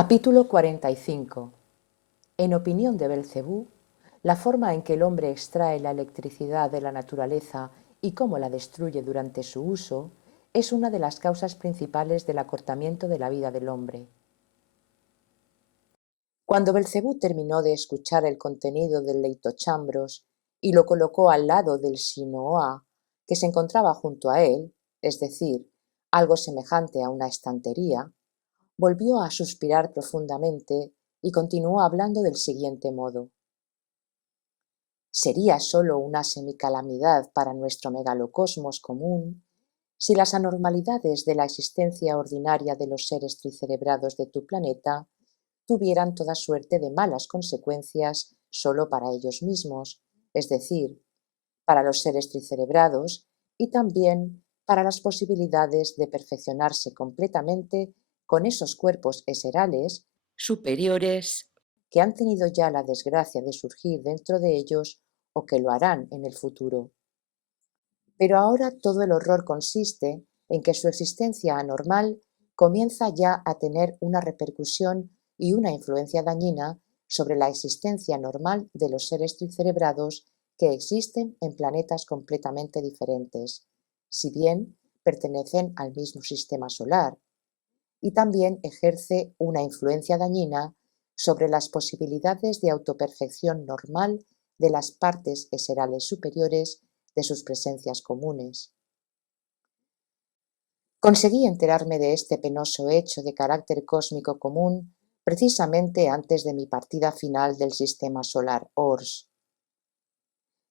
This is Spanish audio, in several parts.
Capítulo 45. En opinión de Belcebú, la forma en que el hombre extrae la electricidad de la naturaleza y cómo la destruye durante su uso es una de las causas principales del acortamiento de la vida del hombre. Cuando Belcebú terminó de escuchar el contenido del leitochambros y lo colocó al lado del Sinoa, que se encontraba junto a él, es decir, algo semejante a una estantería, volvió a suspirar profundamente y continuó hablando del siguiente modo. Sería sólo una semicalamidad para nuestro megalocosmos común si las anormalidades de la existencia ordinaria de los seres tricerebrados de tu planeta tuvieran toda suerte de malas consecuencias sólo para ellos mismos, es decir, para los seres tricerebrados y también para las posibilidades de perfeccionarse completamente con esos cuerpos eserales superiores que han tenido ya la desgracia de surgir dentro de ellos o que lo harán en el futuro. Pero ahora todo el horror consiste en que su existencia anormal comienza ya a tener una repercusión y una influencia dañina sobre la existencia normal de los seres tricerebrados que existen en planetas completamente diferentes, si bien pertenecen al mismo sistema solar, y también ejerce una influencia dañina sobre las posibilidades de autoperfección normal de las partes eserales superiores de sus presencias comunes. Conseguí enterarme de este penoso hecho de carácter cósmico común precisamente antes de mi partida final del sistema solar Ors.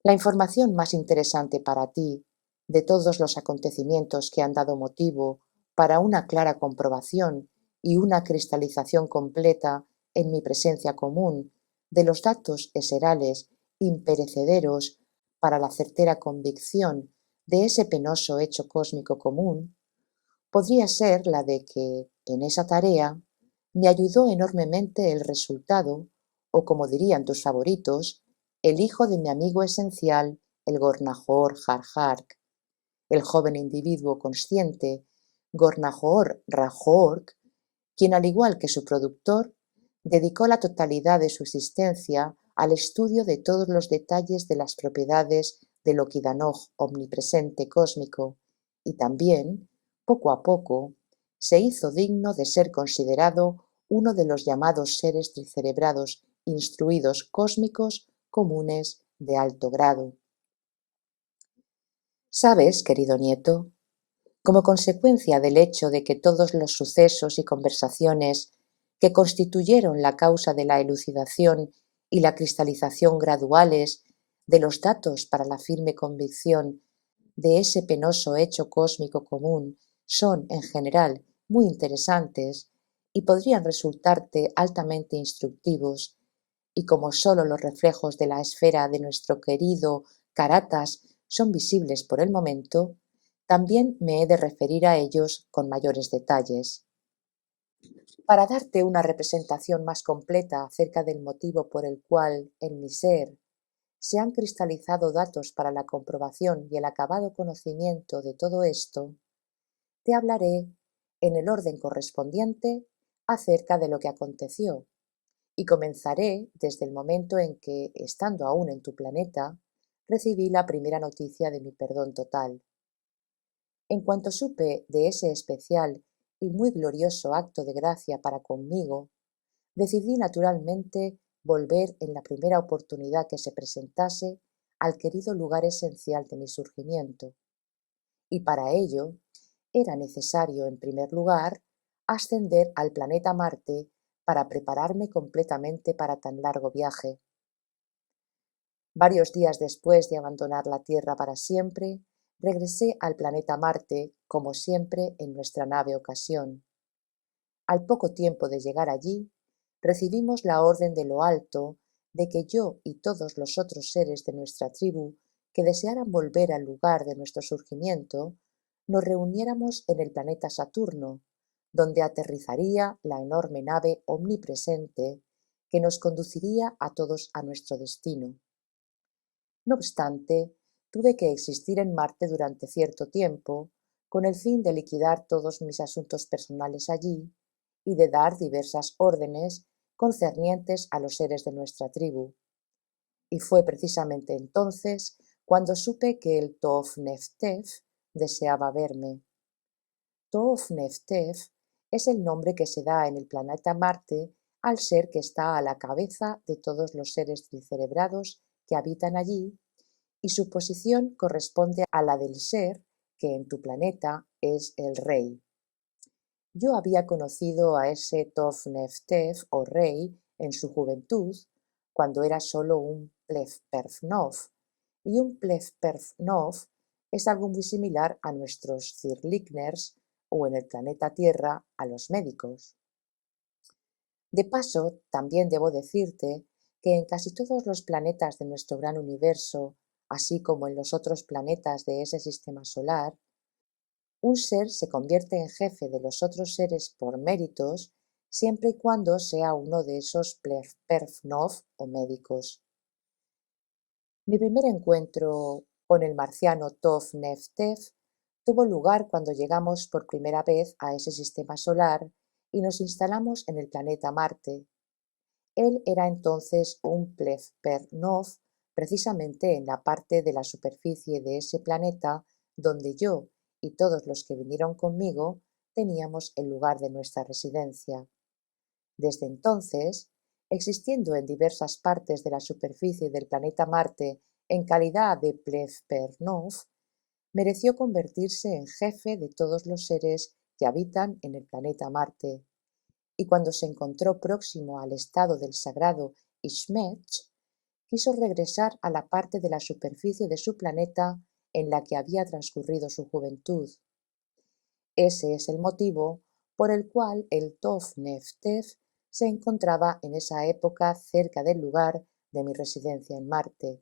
La información más interesante para ti de todos los acontecimientos que han dado motivo para una clara comprobación y una cristalización completa en mi presencia común de los datos eserales imperecederos para la certera convicción de ese penoso hecho cósmico común, podría ser la de que, en esa tarea, me ayudó enormemente el resultado, o como dirían tus favoritos, el hijo de mi amigo esencial, el Gornahor Harhark, el joven individuo consciente, Gornahor Rahork, quien al igual que su productor, dedicó la totalidad de su existencia al estudio de todos los detalles de las propiedades del Okidanoj omnipresente cósmico y también, poco a poco, se hizo digno de ser considerado uno de los llamados seres tricerebrados instruidos cósmicos comunes de alto grado. ¿Sabes, querido nieto? Como consecuencia del hecho de que todos los sucesos y conversaciones que constituyeron la causa de la elucidación y la cristalización graduales de los datos para la firme convicción de ese penoso hecho cósmico común son, en general, muy interesantes y podrían resultarte altamente instructivos, y como sólo los reflejos de la esfera de nuestro querido Caratas son visibles por el momento, también me he de referir a ellos con mayores detalles. Para darte una representación más completa acerca del motivo por el cual en mi ser se han cristalizado datos para la comprobación y el acabado conocimiento de todo esto, te hablaré, en el orden correspondiente, acerca de lo que aconteció, y comenzaré desde el momento en que, estando aún en tu planeta, recibí la primera noticia de mi perdón total. En cuanto supe de ese especial y muy glorioso acto de gracia para conmigo, decidí naturalmente volver en la primera oportunidad que se presentase al querido lugar esencial de mi surgimiento, y para ello era necesario, en primer lugar, ascender al planeta Marte para prepararme completamente para tan largo viaje. Varios días después de abandonar la Tierra para siempre, regresé al planeta Marte, como siempre en nuestra nave Ocasión. Al poco tiempo de llegar allí, recibimos la orden de lo alto de que yo y todos los otros seres de nuestra tribu que desearan volver al lugar de nuestro surgimiento, nos reuniéramos en el planeta Saturno, donde aterrizaría la enorme nave omnipresente que nos conduciría a todos a nuestro destino. No obstante, tuve que existir en Marte durante cierto tiempo, con el fin de liquidar todos mis asuntos personales allí y de dar diversas órdenes concernientes a los seres de nuestra tribu. Y fue precisamente entonces cuando supe que el Toph-Neftef deseaba verme. Toph-Neftef es el nombre que se da en el planeta Marte al ser que está a la cabeza de todos los seres tricerebrados que habitan allí, y su posición corresponde a la del ser que en tu planeta es el rey. Yo había conocido a ese Toph-Neftef o rey en su juventud, cuando era solo un Plef-Perf-Nov, y un Plef-Perf-Nov es algo muy similar a nuestros Zirligners o en el planeta Tierra a los médicos. De paso, también debo decirte que en casi todos los planetas de nuestro gran universo, así como en los otros planetas de ese sistema solar, un ser se convierte en jefe de los otros seres por méritos siempre y cuando sea uno de esos Plef-Perf-Nov o médicos. Mi primer encuentro con el marciano Toph-Neftef tuvo lugar cuando llegamos por primera vez a ese sistema solar y nos instalamos en el planeta Marte. Él era entonces un Plef-Per-Nov, precisamente en la parte de la superficie de ese planeta donde yo y todos los que vinieron conmigo teníamos el lugar de nuestra residencia. Desde entonces, existiendo en diversas partes de la superficie del planeta Marte en calidad de Plef-Per-Nov, mereció convertirse en jefe de todos los seres que habitan en el planeta Marte, y cuando se encontró próximo al estado del sagrado Ishmech, quiso regresar a la parte de la superficie de su planeta en la que había transcurrido su juventud. Ese es el motivo por el cual el Toph-Neftef se encontraba en esa época cerca del lugar de mi residencia en Marte.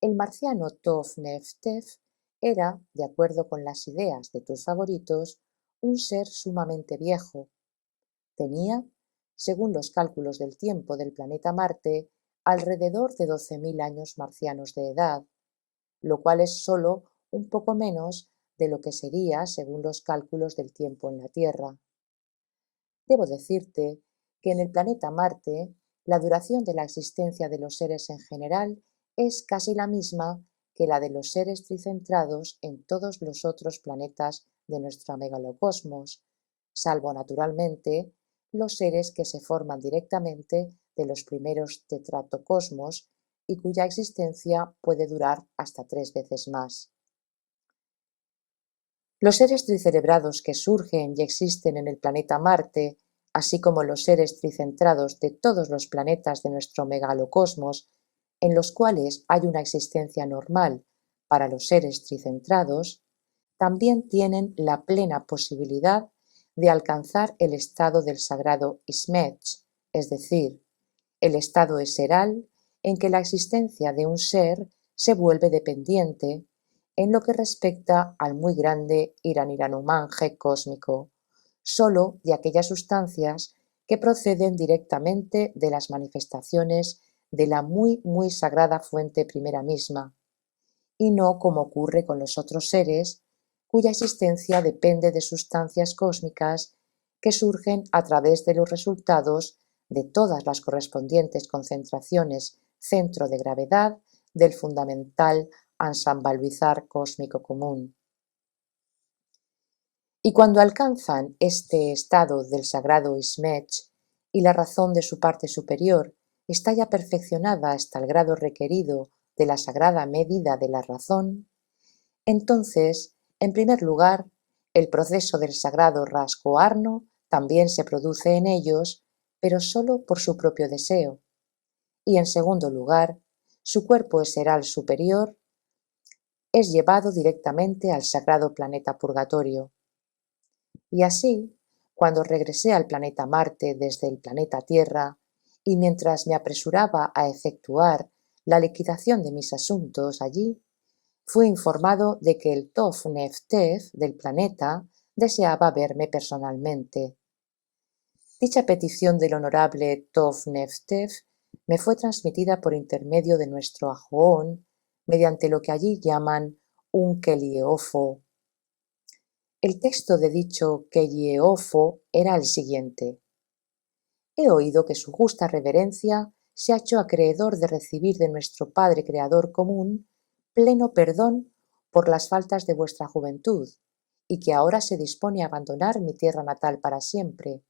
El marciano Toph-Neftef era, de acuerdo con las ideas de tus favoritos, un ser sumamente viejo. Tenía, según los cálculos del tiempo del planeta Marte, alrededor de 12.000 años marcianos de edad, lo cual es solo un poco menos de lo que sería según los cálculos del tiempo en la Tierra. Debo decirte que en el planeta Marte la duración de la existencia de los seres en general es casi la misma que la de los seres tricentrados en todos los otros planetas de nuestro megalocosmos, salvo naturalmente los seres que se forman directamente de los primeros tetratocosmos y cuya existencia puede durar hasta 3 veces más. Los seres tricerebrados que surgen y existen en el planeta Marte, así como los seres tricentrados de todos los planetas de nuestro megalocosmos, en los cuales hay una existencia normal para los seres tricentrados, también tienen la plena posibilidad de alcanzar el estado del sagrado Ishmech, es decir, el estado eseral en que la existencia de un ser se vuelve dependiente en lo que respecta al muy grande Iraniranumanje cósmico, sólo de aquellas sustancias que proceden directamente de las manifestaciones de la muy sagrada fuente primera misma, y no como ocurre con los otros seres, cuya existencia depende de sustancias cósmicas que surgen a través de los resultados de todas las correspondientes concentraciones centro de gravedad del fundamental ensambalvizar cósmico común. Y cuando alcanzan este estado del sagrado Ishmech y la razón de su parte superior está ya perfeccionada hasta el grado requerido de la sagrada medida de la razón, entonces, en primer lugar, el proceso del sagrado rasgo Arno también se produce en ellos, pero sólo por su propio deseo. Y en segundo lugar, su cuerpo eseral superior es llevado directamente al sagrado planeta Purgatorio. Y así, cuando regresé al planeta Marte desde el planeta Tierra, y mientras me apresuraba a efectuar la liquidación de mis asuntos allí, fui informado de que el Toph-Neftef del planeta deseaba verme personalmente. Dicha petición del honorable Toph-Neftef me fue transmitida por intermedio de nuestro Ajoón, mediante lo que allí llaman un Kelieofo. El texto de dicho Kelligeoofo era el siguiente: he oído que su justa reverencia se ha hecho acreedor de recibir de nuestro Padre Creador común pleno perdón por las faltas de vuestra juventud, y que ahora se dispone a abandonar mi tierra natal para siempre.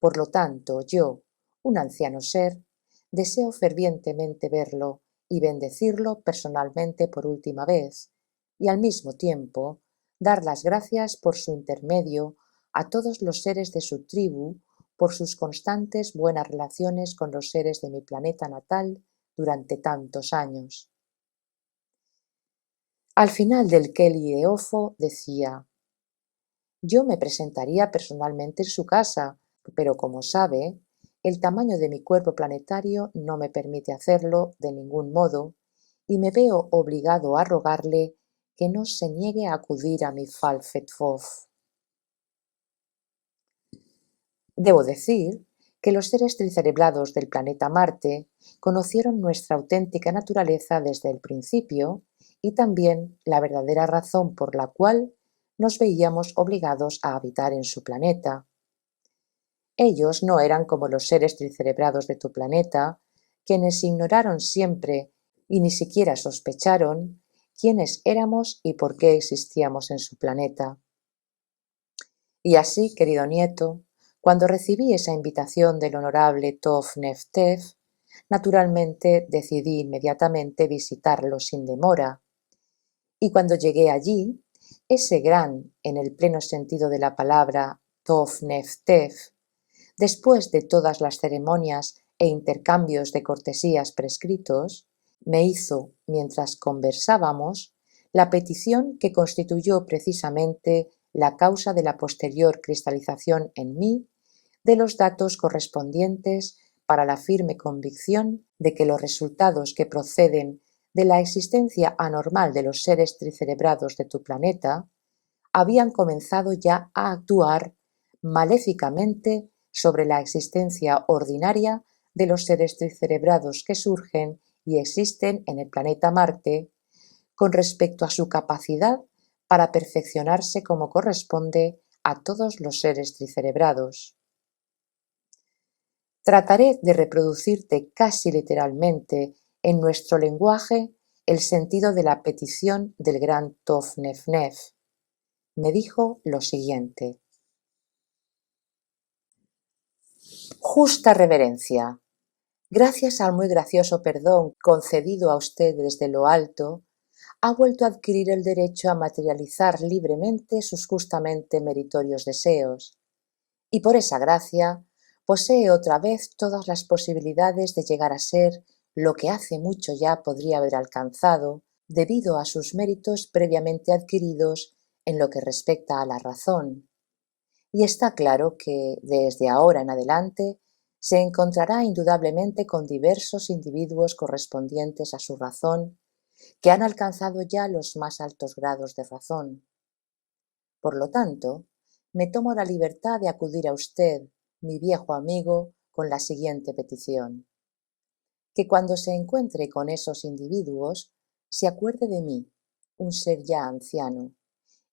Por lo tanto, yo, un anciano ser, deseo fervientemente verlo y bendecirlo personalmente por última vez, y al mismo tiempo dar las gracias por su intermedio a todos los seres de su tribu por sus constantes buenas relaciones con los seres de mi planeta natal durante tantos años. Al final del Kelligeoofo decía: yo me presentaría personalmente en su casa, pero como sabe, el tamaño de mi cuerpo planetario no me permite hacerlo de ningún modo y me veo obligado a rogarle que no se niegue a acudir a mi Falfetfof. Debo decir que los seres tricerebrados del planeta Marte conocieron nuestra auténtica naturaleza desde el principio y también la verdadera razón por la cual nos veíamos obligados a habitar en su planeta. Ellos no eran como los seres tricerebrados de tu planeta, quienes ignoraron siempre y ni siquiera sospecharon quiénes éramos y por qué existíamos en su planeta. Y así, querido nieto, cuando recibí esa invitación del honorable Toph Neftef, naturalmente decidí inmediatamente visitarlo sin demora. Y cuando llegué allí, ese gran, en el pleno sentido de la palabra, Toph Neftef, después de todas las ceremonias e intercambios de cortesías prescritos, me hizo, mientras conversábamos, la petición que constituyó precisamente la causa de la posterior cristalización en mí de los datos correspondientes para la firme convicción de que los resultados que proceden de la existencia anormal de los seres tricerebrados de tu planeta habían comenzado ya a actuar maléficamente sobre la existencia ordinaria de los seres tricerebrados que surgen y existen en el planeta Marte con respecto a su capacidad para perfeccionarse como corresponde a todos los seres tricerebrados. Trataré de reproducirte casi literalmente en nuestro lenguaje el sentido de la petición del gran Toph Neftef. Me dijo lo siguiente: justa reverencia. Gracias al muy gracioso perdón concedido a usted desde lo alto, ha vuelto a adquirir el derecho a materializar libremente sus justamente meritorios deseos, y por esa gracia posee otra vez todas las posibilidades de llegar a ser lo que hace mucho ya podría haber alcanzado debido a sus méritos previamente adquiridos en lo que respecta a la razón. Y está claro que, desde ahora en adelante, se encontrará indudablemente con diversos individuos correspondientes a su razón que han alcanzado ya los más altos grados de razón. Por lo tanto, me tomo la libertad de acudir a usted, mi viejo amigo, con la siguiente petición: que cuando se encuentre con esos individuos, se acuerde de mí, un ser ya anciano,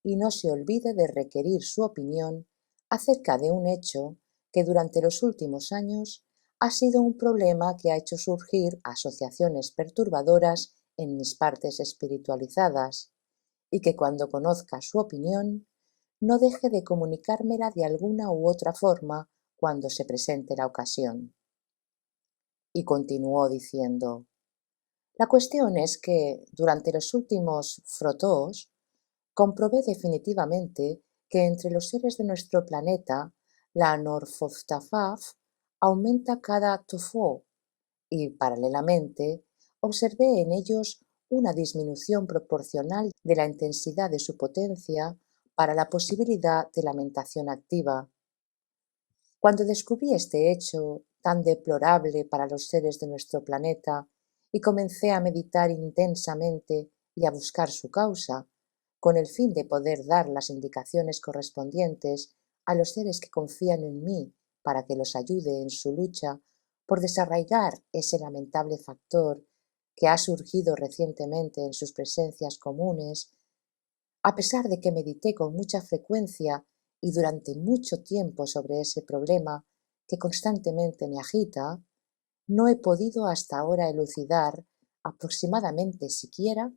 y no se olvide de requerir su opinión acerca de un hecho que durante los últimos años ha sido un problema que ha hecho surgir asociaciones perturbadoras en mis partes espiritualizadas, y que cuando conozca su opinión, no deje de comunicármela de alguna u otra forma cuando se presente la ocasión. Y continuó diciendo: la cuestión es que, durante los últimos frotós, comprobé definitivamente que entre los seres de nuestro planeta la Norfoftafaf aumenta cada tofó y, paralelamente, observé en ellos una disminución proporcional de la intensidad de su potencia para la posibilidad de la mentación activa. Cuando descubrí este hecho tan deplorable para los seres de nuestro planeta y comencé a meditar intensamente y a buscar su causa, con el fin de poder dar las indicaciones correspondientes a los seres que confían en mí para que los ayude en su lucha por desarraigar ese lamentable factor que ha surgido recientemente en sus presencias comunes, A pesar de que medité con mucha frecuencia y durante mucho tiempo sobre ese problema que constantemente me agita, no he podido hasta ahora elucidar aproximadamente siquiera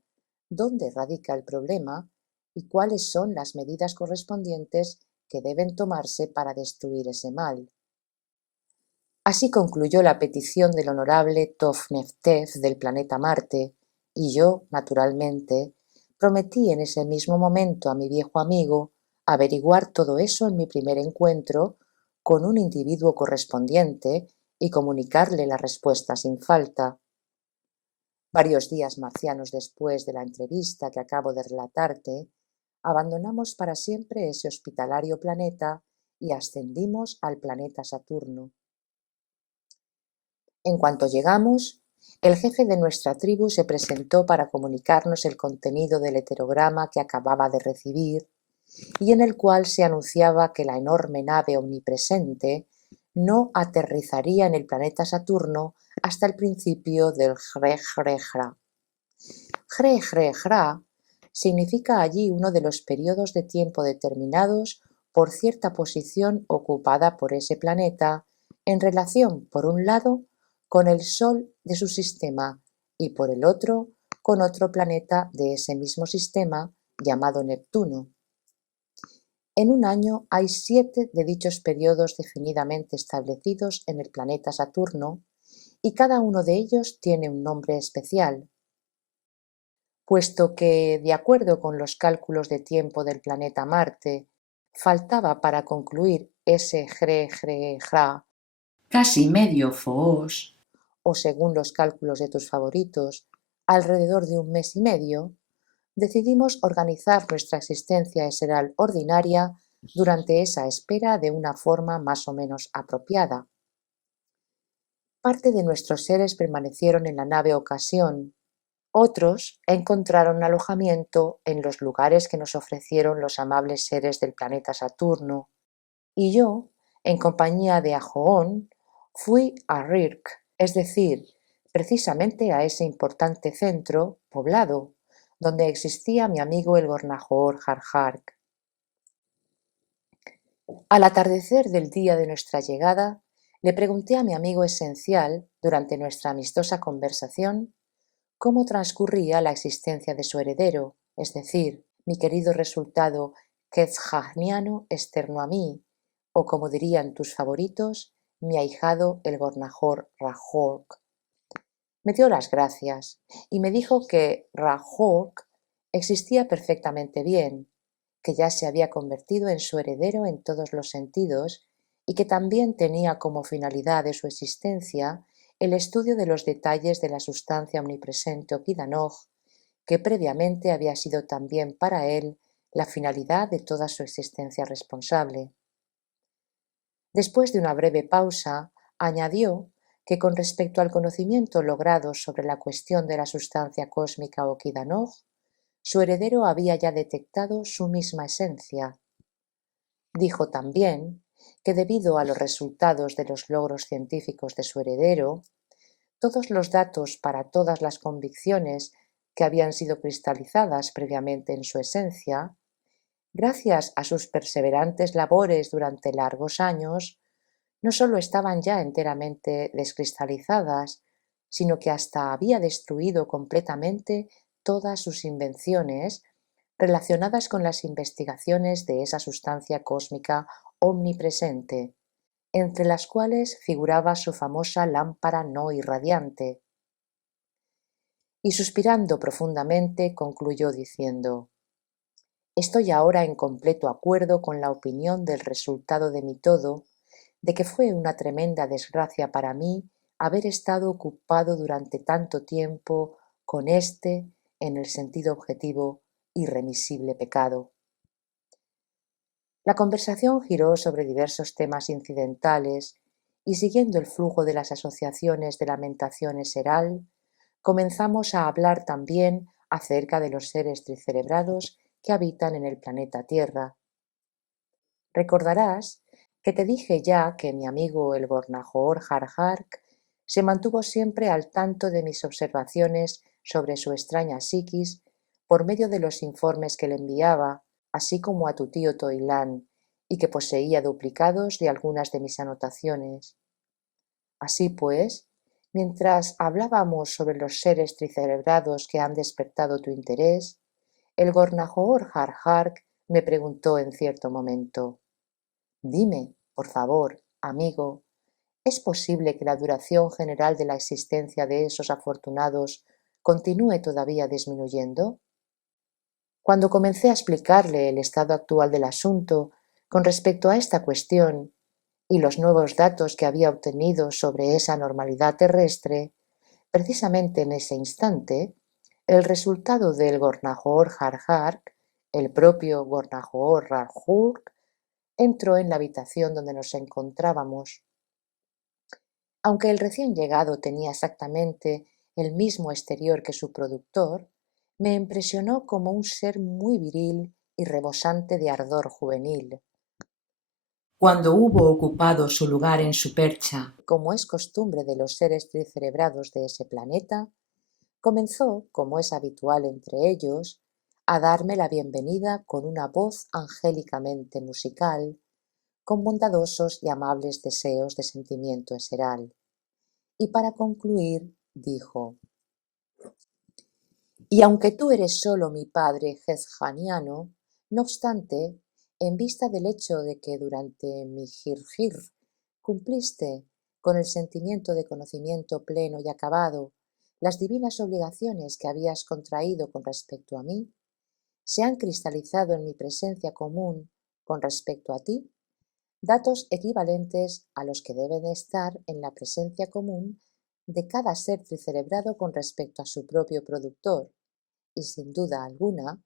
dónde radica el problema y cuáles son las medidas correspondientes que deben tomarse para destruir ese mal. Así concluyó la petición del honorable Tofneftev del planeta Marte, y yo, naturalmente, prometí en ese mismo momento a mi viejo amigo averiguar todo eso en mi primer encuentro con un individuo correspondiente y comunicarle la respuesta sin falta. Varios días marcianos después de la entrevista que acabo de relatarte, abandonamos para siempre ese hospitalario planeta y ascendimos al planeta Saturno. En cuanto llegamos, el jefe de nuestra tribu se presentó para comunicarnos el contenido del heterograma que acababa de recibir y en el cual se anunciaba que la enorme nave omnipresente no aterrizaría en el planeta Saturno hasta el principio del Jre-Jre-Jra. Jre-Jre-Jra significa allí uno de los periodos de tiempo determinados por cierta posición ocupada por ese planeta en relación, por un lado, con el Sol de su sistema y por el otro, con otro planeta de ese mismo sistema llamado Neptuno. En un año hay 7 de dichos periodos definidamente establecidos en el planeta Saturno y cada uno de ellos tiene un nombre especial. Puesto que, de acuerdo con los cálculos de tiempo del planeta Marte, faltaba para concluir ese Jre-Jre-Jra casi medio foos, o según los cálculos de tus favoritos, alrededor de un mes y medio, decidimos organizar nuestra existencia eseral ordinaria durante esa espera de una forma más o menos apropiada. Parte de nuestros seres permanecieron en la nave Ocasión, otros encontraron alojamiento en los lugares que nos ofrecieron los amables seres del planeta Saturno, y yo, en compañía de Ajoón, fui a Rirk, es decir, precisamente a ese importante centro poblado, donde existía mi amigo el Gornajoor Jarjark. Al atardecer del día de nuestra llegada, le pregunté a mi amigo esencial, durante nuestra amistosa conversación, cómo transcurría la existencia de su heredero, es decir, mi querido resultado quetzhajniano externo a mí, o como dirían tus favoritos, mi ahijado el Gornajor Rajork. Me dio las gracias y me dijo que Rajork existía perfectamente bien, que ya se había convertido en su heredero en todos los sentidos y que también tenía como finalidad de su existencia el estudio de los detalles de la sustancia omnipresente Okidanoj, que previamente había sido también para él la finalidad de toda su existencia responsable. Después de una breve pausa, añadió que con respecto al conocimiento logrado sobre la cuestión de la sustancia cósmica Okidanoj, su heredero había ya detectado su misma esencia. Dijo también que debido a los resultados de los logros científicos de su heredero, todos los datos para todas las convicciones que habían sido cristalizadas previamente en su esencia, gracias a sus perseverantes labores durante largos años, no sólo estaban ya enteramente descristalizadas, sino que hasta había destruido completamente todas sus invenciones relacionadas con las investigaciones de esa sustancia cósmica omnipresente, entre las cuales figuraba su famosa lámpara no irradiante. Y suspirando profundamente concluyó diciendo: «Estoy ahora en completo acuerdo con la opinión del resultado de mi todo, de que fue una tremenda desgracia para mí haber estado ocupado durante tanto tiempo con este, en el sentido objetivo, irremisible pecado». La conversación giró sobre diversos temas incidentales y, siguiendo el flujo de las asociaciones de lamentación eseral, comenzamos a hablar también acerca de los seres tricerebrados que habitan en el planeta Tierra. Recordarás que te dije ya que mi amigo el Gornajoor Jarjark se mantuvo siempre al tanto de mis observaciones sobre su extraña psiquis, por medio de los informes que le enviaba, así como a tu tío Toilán, y que poseía duplicados de algunas de mis anotaciones. Así pues, mientras hablábamos sobre los seres tricerebrados que han despertado tu interés, el Gornajoor Harhark me preguntó en cierto momento: «Dime, por favor, amigo, ¿es posible que la duración general de la existencia de esos afortunados continúe todavía disminuyendo?». Cuando comencé a explicarle el estado actual del asunto con respecto a esta cuestión y los nuevos datos que había obtenido sobre esa normalidad terrestre, precisamente en ese instante, el resultado del Gornajoor Harhark, el propio Gornajoor Rarhurk, entró en la habitación donde nos encontrábamos. Aunque el recién llegado tenía exactamente el mismo exterior que su productor, me impresionó como un ser muy viril y rebosante de ardor juvenil. Cuando hubo ocupado su lugar en su percha, como es costumbre de los seres tricerebrados de ese planeta, comenzó, como es habitual entre ellos, a darme la bienvenida con una voz angélicamente musical, con bondadosos y amables deseos de sentimiento eseral. Y para concluir, dijo: «Y aunque tú eres solo mi padre hezjaniano, no obstante, en vista del hecho de que durante mi jirjir cumpliste con el sentimiento de conocimiento pleno y acabado las divinas obligaciones que habías contraído con respecto a mí, se han cristalizado en mi presencia común con respecto a ti datos equivalentes a los que deben estar en la presencia común de cada ser tricerebrado con respecto a su propio productor, y sin duda alguna,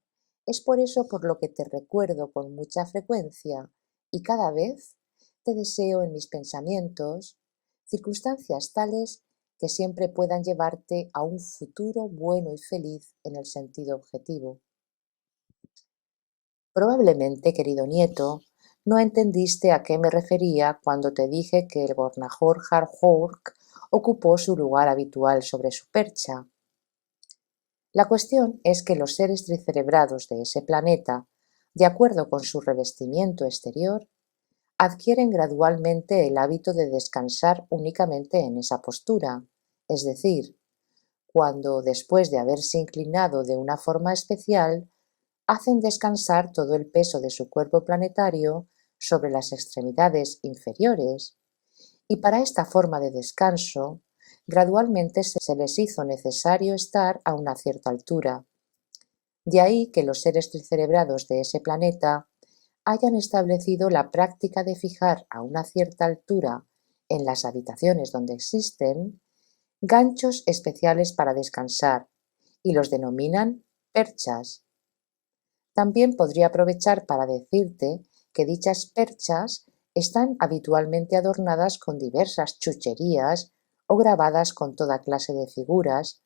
es por eso por lo que te recuerdo con mucha frecuencia y cada vez te deseo en mis pensamientos circunstancias tales que siempre puedan llevarte a un futuro bueno y feliz en el sentido objetivo». Probablemente, querido nieto, no entendiste a qué me refería cuando te dije que el Gornajor Harhork ocupó su lugar habitual sobre su percha. La cuestión es que los seres tricerebrados de ese planeta, de acuerdo con su revestimiento exterior, adquieren gradualmente el hábito de descansar únicamente en esa postura, es decir, cuando, después de haberse inclinado de una forma especial, hacen descansar todo el peso de su cuerpo planetario sobre las extremidades inferiores, y para esta forma de descanso, gradualmente se les hizo necesario estar a una cierta altura. De ahí que los seres tricerebrados de ese planeta hayan establecido la práctica de fijar a una cierta altura en las habitaciones donde existen ganchos especiales para descansar y los denominan perchas. También podría aprovechar para decirte que dichas perchas están habitualmente adornadas con diversas chucherías o grabadas con toda clase de figuras,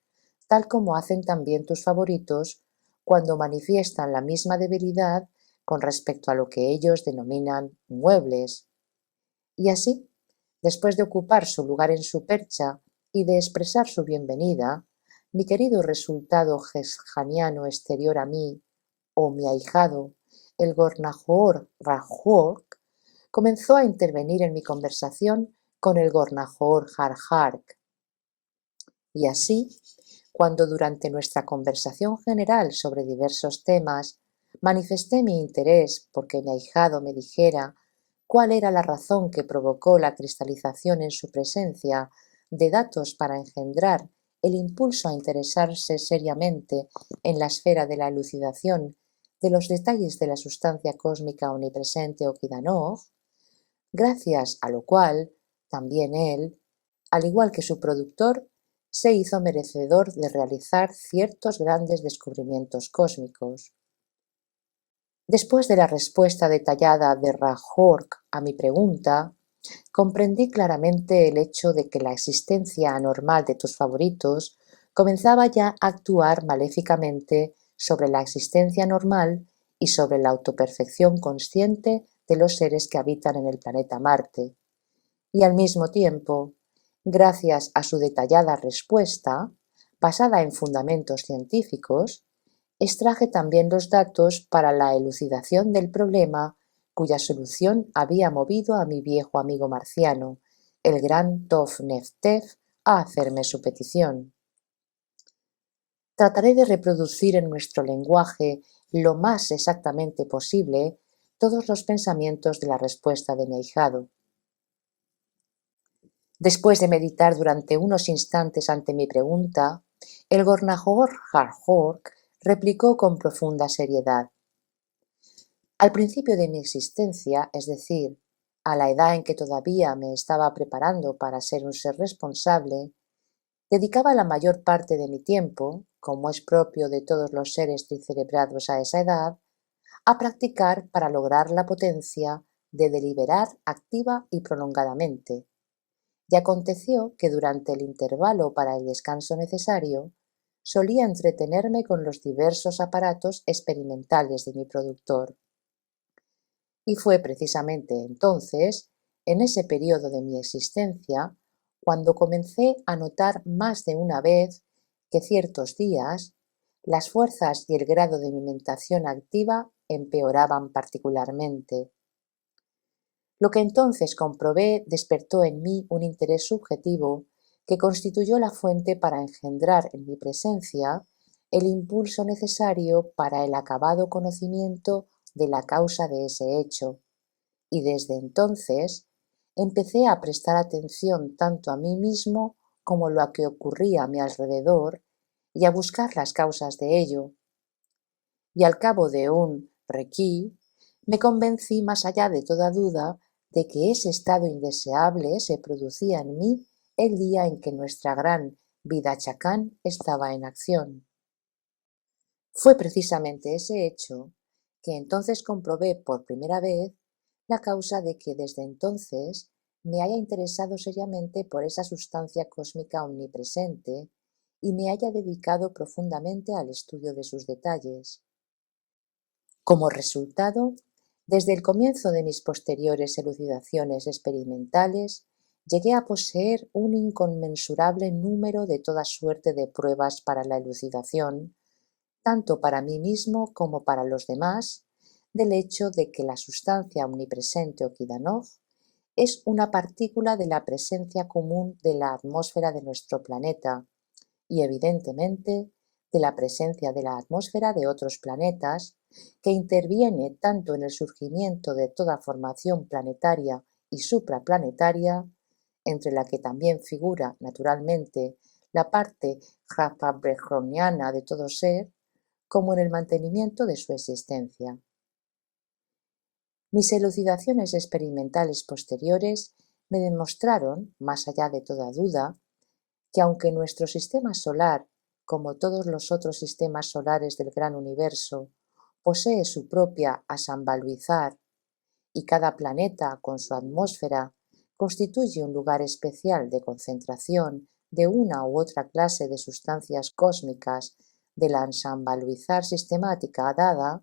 tal como hacen también tus favoritos cuando manifiestan la misma debilidad con respecto a lo que ellos denominan muebles. Y así, después de ocupar su lugar en su percha y de expresar su bienvenida, mi querido resultado hezjaniano exterior a mí, o mi ahijado, el Gornajoor Rajork, comenzó a intervenir en mi conversación con el Gornajoor Harhark. Y así, cuando durante nuestra conversación general sobre diversos temas manifesté mi interés porque mi ahijado me dijera cuál era la razón que provocó la cristalización en su presencia de datos para engendrar el impulso a interesarse seriamente en la esfera de la elucidación de los detalles de la sustancia cósmica omnipresente o Kidanov, gracias a lo cual también él, al igual que su productor, se hizo merecedor de realizar ciertos grandes descubrimientos cósmicos. Después de la respuesta detallada de Rajork a mi pregunta, comprendí claramente el hecho de que la existencia anormal de tus favoritos comenzaba ya a actuar maléficamente sobre la existencia normal y sobre la autoperfección consciente de los seres que habitan en el planeta Marte. Y al mismo tiempo, gracias a su detallada respuesta, basada en fundamentos científicos, extraje también los datos para la elucidación del problema cuya solución había movido a mi viejo amigo marciano, el gran Tov Neftev, a hacerme su petición. Trataré de reproducir en nuestro lenguaje lo más exactamente posible todos los pensamientos de la respuesta de mi ahijado. Después de meditar durante unos instantes ante mi pregunta, el Gornajor Harhork replicó con profunda seriedad. Al principio de mi existencia, es decir, a la edad en que todavía me estaba preparando para ser un ser responsable, dedicaba la mayor parte de mi tiempo, como es propio de todos los seres tricerebrados a esa edad, a practicar para lograr la potencia de deliberar activa y prolongadamente. Y aconteció que durante el intervalo para el descanso necesario, solía entretenerme con los diversos aparatos experimentales de mi productor. Y fue precisamente entonces, en ese periodo de mi existencia, cuando comencé a notar más de una vez que ciertos días las fuerzas y el grado de mi mentación activa empeoraban particularmente. Lo que entonces comprobé despertó en mí un interés subjetivo que constituyó la fuente para engendrar en mi presencia el impulso necesario para el acabado conocimiento de la causa de ese hecho, y desde entonces empecé a prestar atención tanto a mí mismo como a lo que ocurría a mi alrededor y a buscar las causas de ello. Y al cabo de un requí, me convencí más allá de toda duda de que ese estado indeseable se producía en mí el día en que nuestra gran vida chacán estaba en acción. Fue precisamente ese hecho que entonces comprobé por primera vez la causa de que desde entonces me haya interesado seriamente por esa sustancia cósmica omnipresente y me haya dedicado profundamente al estudio de sus detalles. Como resultado, desde el comienzo de mis posteriores elucidaciones experimentales, llegué a poseer un inconmensurable número de toda suerte de pruebas para la elucidación, tanto para mí mismo como para los demás, del hecho de que la sustancia omnipresente Okidanov es una partícula de la presencia común de la atmósfera de nuestro planeta y, evidentemente, de la presencia de la atmósfera de otros planetas, que interviene tanto en el surgimiento de toda formación planetaria y supraplanetaria, entre la que también figura, naturalmente, la parte jafabrejoniana de todo ser, como en el mantenimiento de su existencia. Mis elucidaciones experimentales posteriores me demostraron, más allá de toda duda, que aunque nuestro sistema solar, como todos los otros sistemas solares del gran universo, posee su propia asambaluizar y cada planeta con su atmósfera constituye un lugar especial de concentración de una u otra clase de sustancias cósmicas de la ensambaluizar sistemática dada,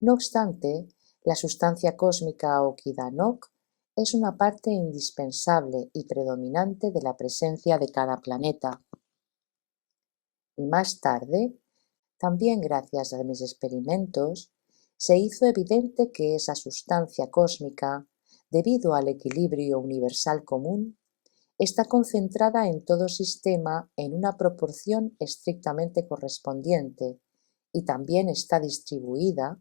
no obstante, la sustancia cósmica Okidanok es una parte indispensable y predominante de la presencia de cada planeta. Y más tarde, también gracias a mis experimentos, se hizo evidente que esa sustancia cósmica, debido al equilibrio universal común, está concentrada en todo sistema en una proporción estrictamente correspondiente y también está distribuida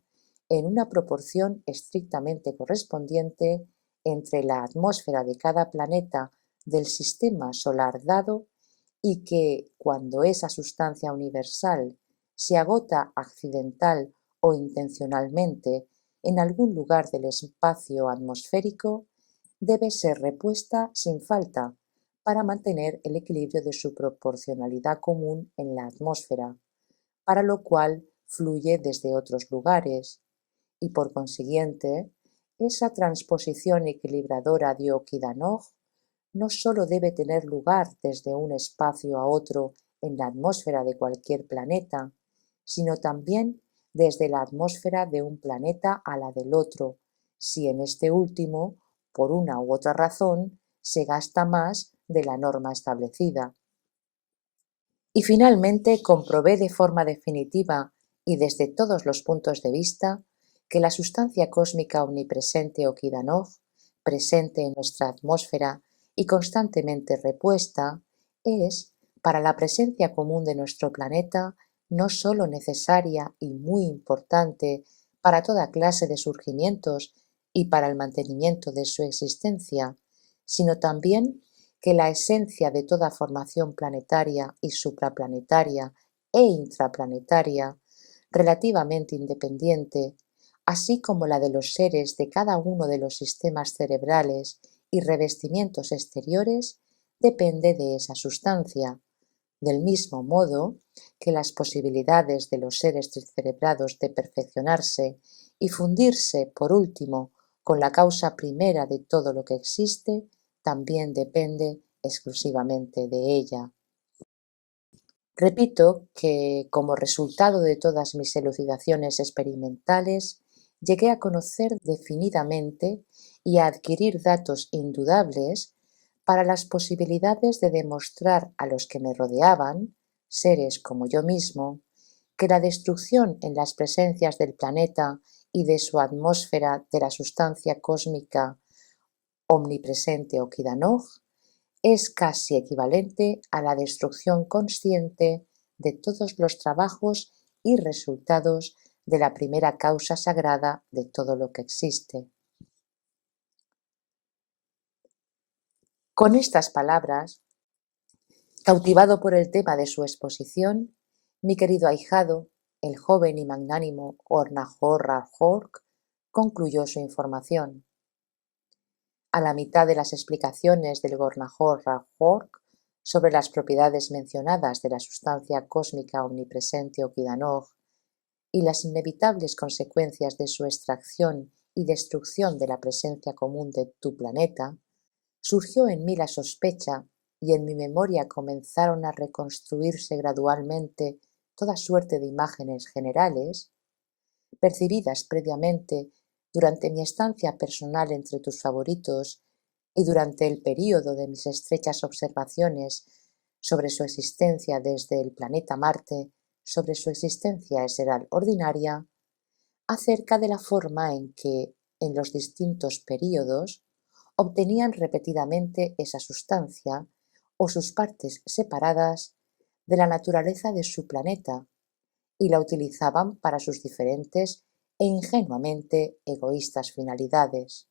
en una proporción estrictamente correspondiente entre la atmósfera de cada planeta del sistema solar dado y que, cuando esa sustancia universal se agota accidental o intencionalmente en algún lugar del espacio atmosférico, debe ser repuesta sin falta para mantener el equilibrio de su proporcionalidad común en la atmósfera, para lo cual fluye desde otros lugares, y por consiguiente, esa transposición equilibradora de Okidanov no sólo debe tener lugar desde un espacio a otro en la atmósfera de cualquier planeta, sino también desde la atmósfera de un planeta a la del otro, si en este último, por una u otra razón, se gasta más de la norma establecida. Y finalmente comprobé de forma definitiva y desde todos los puntos de vista que la sustancia cósmica omnipresente o Kidanov, presente en nuestra atmósfera y constantemente repuesta, es, para la presencia común de nuestro planeta, no sólo necesaria y muy importante para toda clase de surgimientos y para el mantenimiento de su existencia, sino también que la esencia de toda formación planetaria y supraplanetaria e intraplanetaria, relativamente independiente, así como la de los seres de cada uno de los sistemas cerebrales y revestimientos exteriores, depende de esa sustancia, del mismo modo que las posibilidades de los seres tricerebrados de perfeccionarse y fundirse, por último, con la causa primera de todo lo que existe, también depende exclusivamente de ella. Repito que, como resultado de todas mis elucidaciones experimentales, llegué a conocer definidamente y a adquirir datos indudables para las posibilidades de demostrar a los que me rodeaban, seres como yo mismo, que la destrucción en las presencias del planeta y de su atmósfera de la sustancia cósmica omnipresente o Kidanov es casi equivalente a la destrucción consciente de todos los trabajos y resultados de la primera causa sagrada de todo lo que existe. Con estas palabras, cautivado por el tema de su exposición, mi querido ahijado, el joven y magnánimo Ornahor Hork, concluyó su información. A la mitad de las explicaciones del Gornahor Hork sobre las propiedades mencionadas de la sustancia cósmica omnipresente o Kidanov y las inevitables consecuencias de su extracción y destrucción de la presencia común de tu planeta, surgió en mí la sospecha y en mi memoria comenzaron a reconstruirse gradualmente toda suerte de imágenes generales, percibidas previamente durante mi estancia personal entre tus favoritos y durante el período de mis estrechas observaciones sobre su existencia desde el planeta Marte, sobre su existencia eseral ordinaria, acerca de la forma en que, en los distintos períodos, obtenían repetidamente esa sustancia o sus partes separadas de la naturaleza de su planeta y la utilizaban para sus diferentes e ingenuamente egoístas finalidades.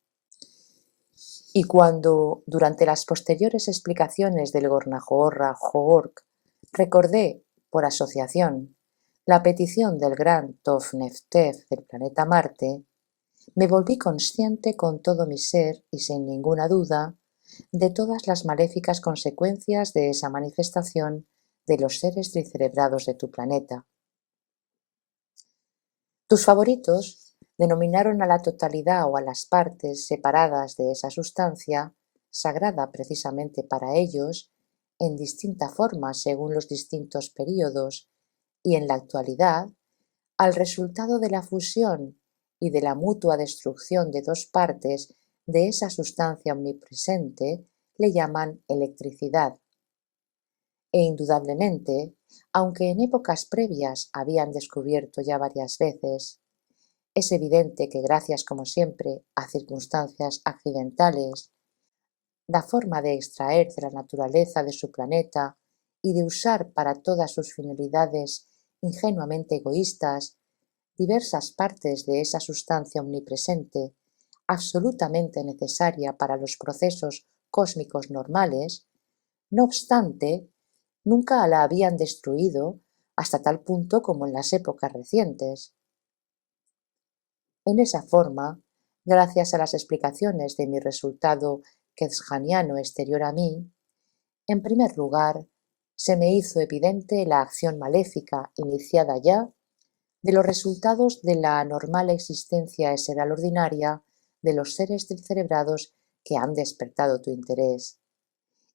Y cuando, durante las posteriores explicaciones del Gornahorra Hoork, recordé, por asociación, la petición del gran Tov-Neftef del planeta Marte, me volví consciente con todo mi ser y sin ninguna duda de todas las maléficas consecuencias de esa manifestación de los seres tricerebrados de tu planeta. Tus favoritos denominaron a la totalidad o a las partes separadas de esa sustancia, sagrada precisamente para ellos, en distinta forma según los distintos períodos, y en la actualidad, al resultado de la fusión y de la mutua destrucción de dos partes de esa sustancia omnipresente, le llaman electricidad. E indudablemente, aunque en épocas previas habían descubierto ya varias veces, es evidente que gracias, como siempre, a circunstancias accidentales, la forma de extraer de la naturaleza de su planeta y de usar para todas sus finalidades ingenuamente egoístas diversas partes de esa sustancia omnipresente, absolutamente necesaria para los procesos cósmicos normales, no obstante, nunca la habían destruido hasta tal punto como en las épocas recientes. En esa forma, gracias a las explicaciones de mi resultado quetzjaniano exterior a mí, en primer lugar, se me hizo evidente la acción maléfica iniciada ya de los resultados de la anormal existencia eseral ordinaria de los seres cerebrados que han despertado tu interés.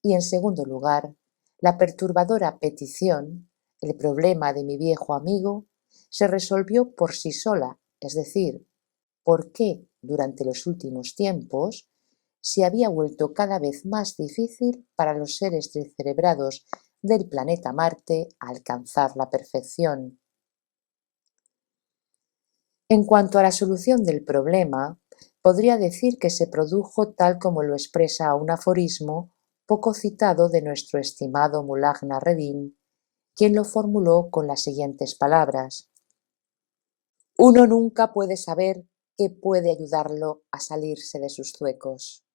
Y en segundo lugar, la perturbadora petición, el problema de mi viejo amigo, se resolvió por sí sola, es decir, por qué durante los últimos tiempos se había vuelto cada vez más difícil para los seres tricerebrados del planeta Marte alcanzar la perfección. En cuanto a la solución del problema, podría decir que se produjo tal como lo expresa un aforismo poco citado de nuestro estimado Mullah Nasreddin, quien lo formuló con las siguientes palabras: uno nunca puede saber qué puede ayudarlo a salirse de sus zuecos.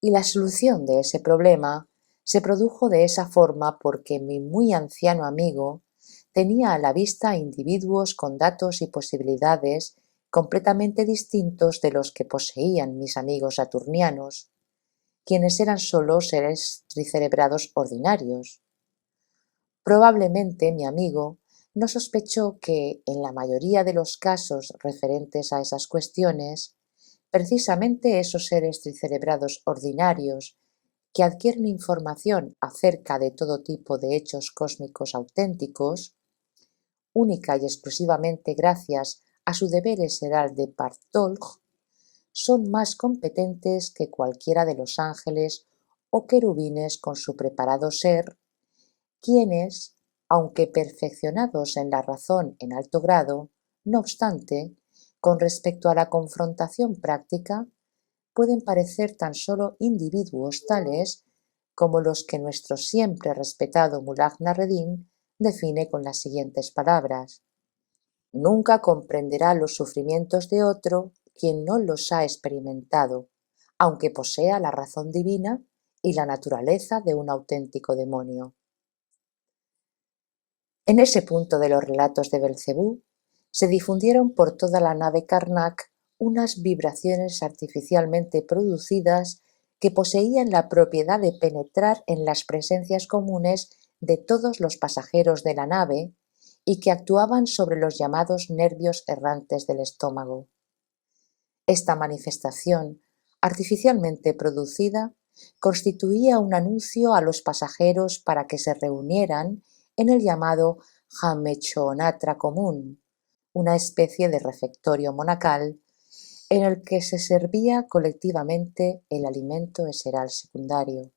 Y la solución de ese problema se produjo de esa forma porque mi muy anciano amigo tenía a la vista individuos con datos y posibilidades completamente distintos de los que poseían mis amigos saturnianos, quienes eran solo seres tricerebrados ordinarios. Probablemente mi amigo no sospechó que, en la mayoría de los casos referentes a esas cuestiones, precisamente esos seres tricerebrados ordinarios que adquieren información acerca de todo tipo de hechos cósmicos auténticos, única y exclusivamente gracias a su deber esencial de Bartholg, son más competentes que cualquiera de los ángeles o querubines con su preparado ser, quienes, aunque perfeccionados en la razón en alto grado, no obstante, con respecto a la confrontación práctica, pueden parecer tan solo individuos tales como los que nuestro siempre respetado Mullah Nasreddin define con las siguientes palabras: nunca comprenderá los sufrimientos de otro quien no los ha experimentado, aunque posea la razón divina y la naturaleza de un auténtico demonio. En ese punto de los relatos de Belcebú se difundieron por toda la nave Karnak unas vibraciones artificialmente producidas que poseían la propiedad de penetrar en las presencias comunes de todos los pasajeros de la nave y que actuaban sobre los llamados nervios errantes del estómago. Esta manifestación, artificialmente producida, constituía un anuncio a los pasajeros para que se reunieran en el llamado Hamechonatra común, una especie de refectorio monacal en el que se servía colectivamente el alimento esencial secundario.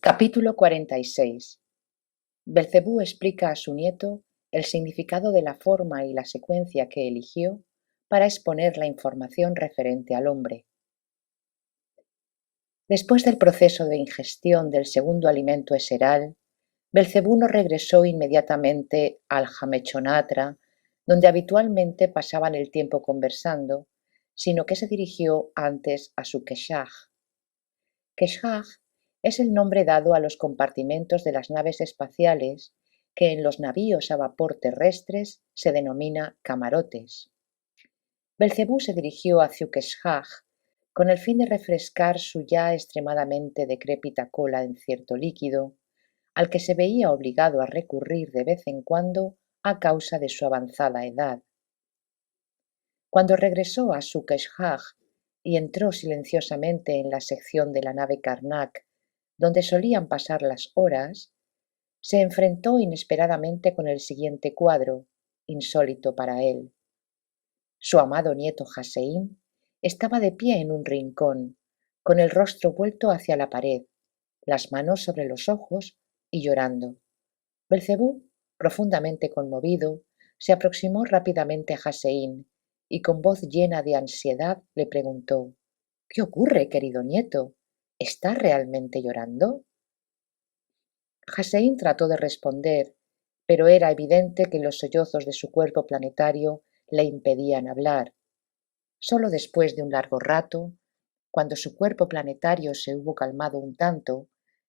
Capítulo 46. Belcebú explica a su nieto el significado de la forma y la secuencia que eligió para exponer la información referente al hombre. Después del proceso de ingestión del segundo alimento eseral, Belcebú no regresó inmediatamente al Hamechonatra, donde habitualmente pasaban el tiempo conversando, sino que se dirigió antes a su Keshag. Keshag es el nombre dado a los compartimentos de las naves espaciales que en los navíos a vapor terrestres se denomina camarotes. Belcebú se dirigió a Keshag con el fin de refrescar su ya extremadamente decrépita cola en cierto líquido, al que se veía obligado a recurrir de vez en cuando a causa de su avanzada edad. Cuando regresó a Keshag y entró silenciosamente en la sección de la nave Karnak, donde solían pasar las horas, se enfrentó inesperadamente con el siguiente cuadro, insólito para él. Su amado nieto Hassein estaba de pie en un rincón, con el rostro vuelto hacia la pared, las manos sobre los ojos y llorando. Belcebú, profundamente conmovido, se aproximó rápidamente a Hassein y con voz llena de ansiedad le preguntó: ¿Qué ocurre, querido nieto? ¿Estás realmente llorando? Hassein trató de responder, pero era evidente que los sollozos de su cuerpo planetario le impedían hablar. Solo después de un largo rato, cuando su cuerpo planetario se hubo calmado un tanto,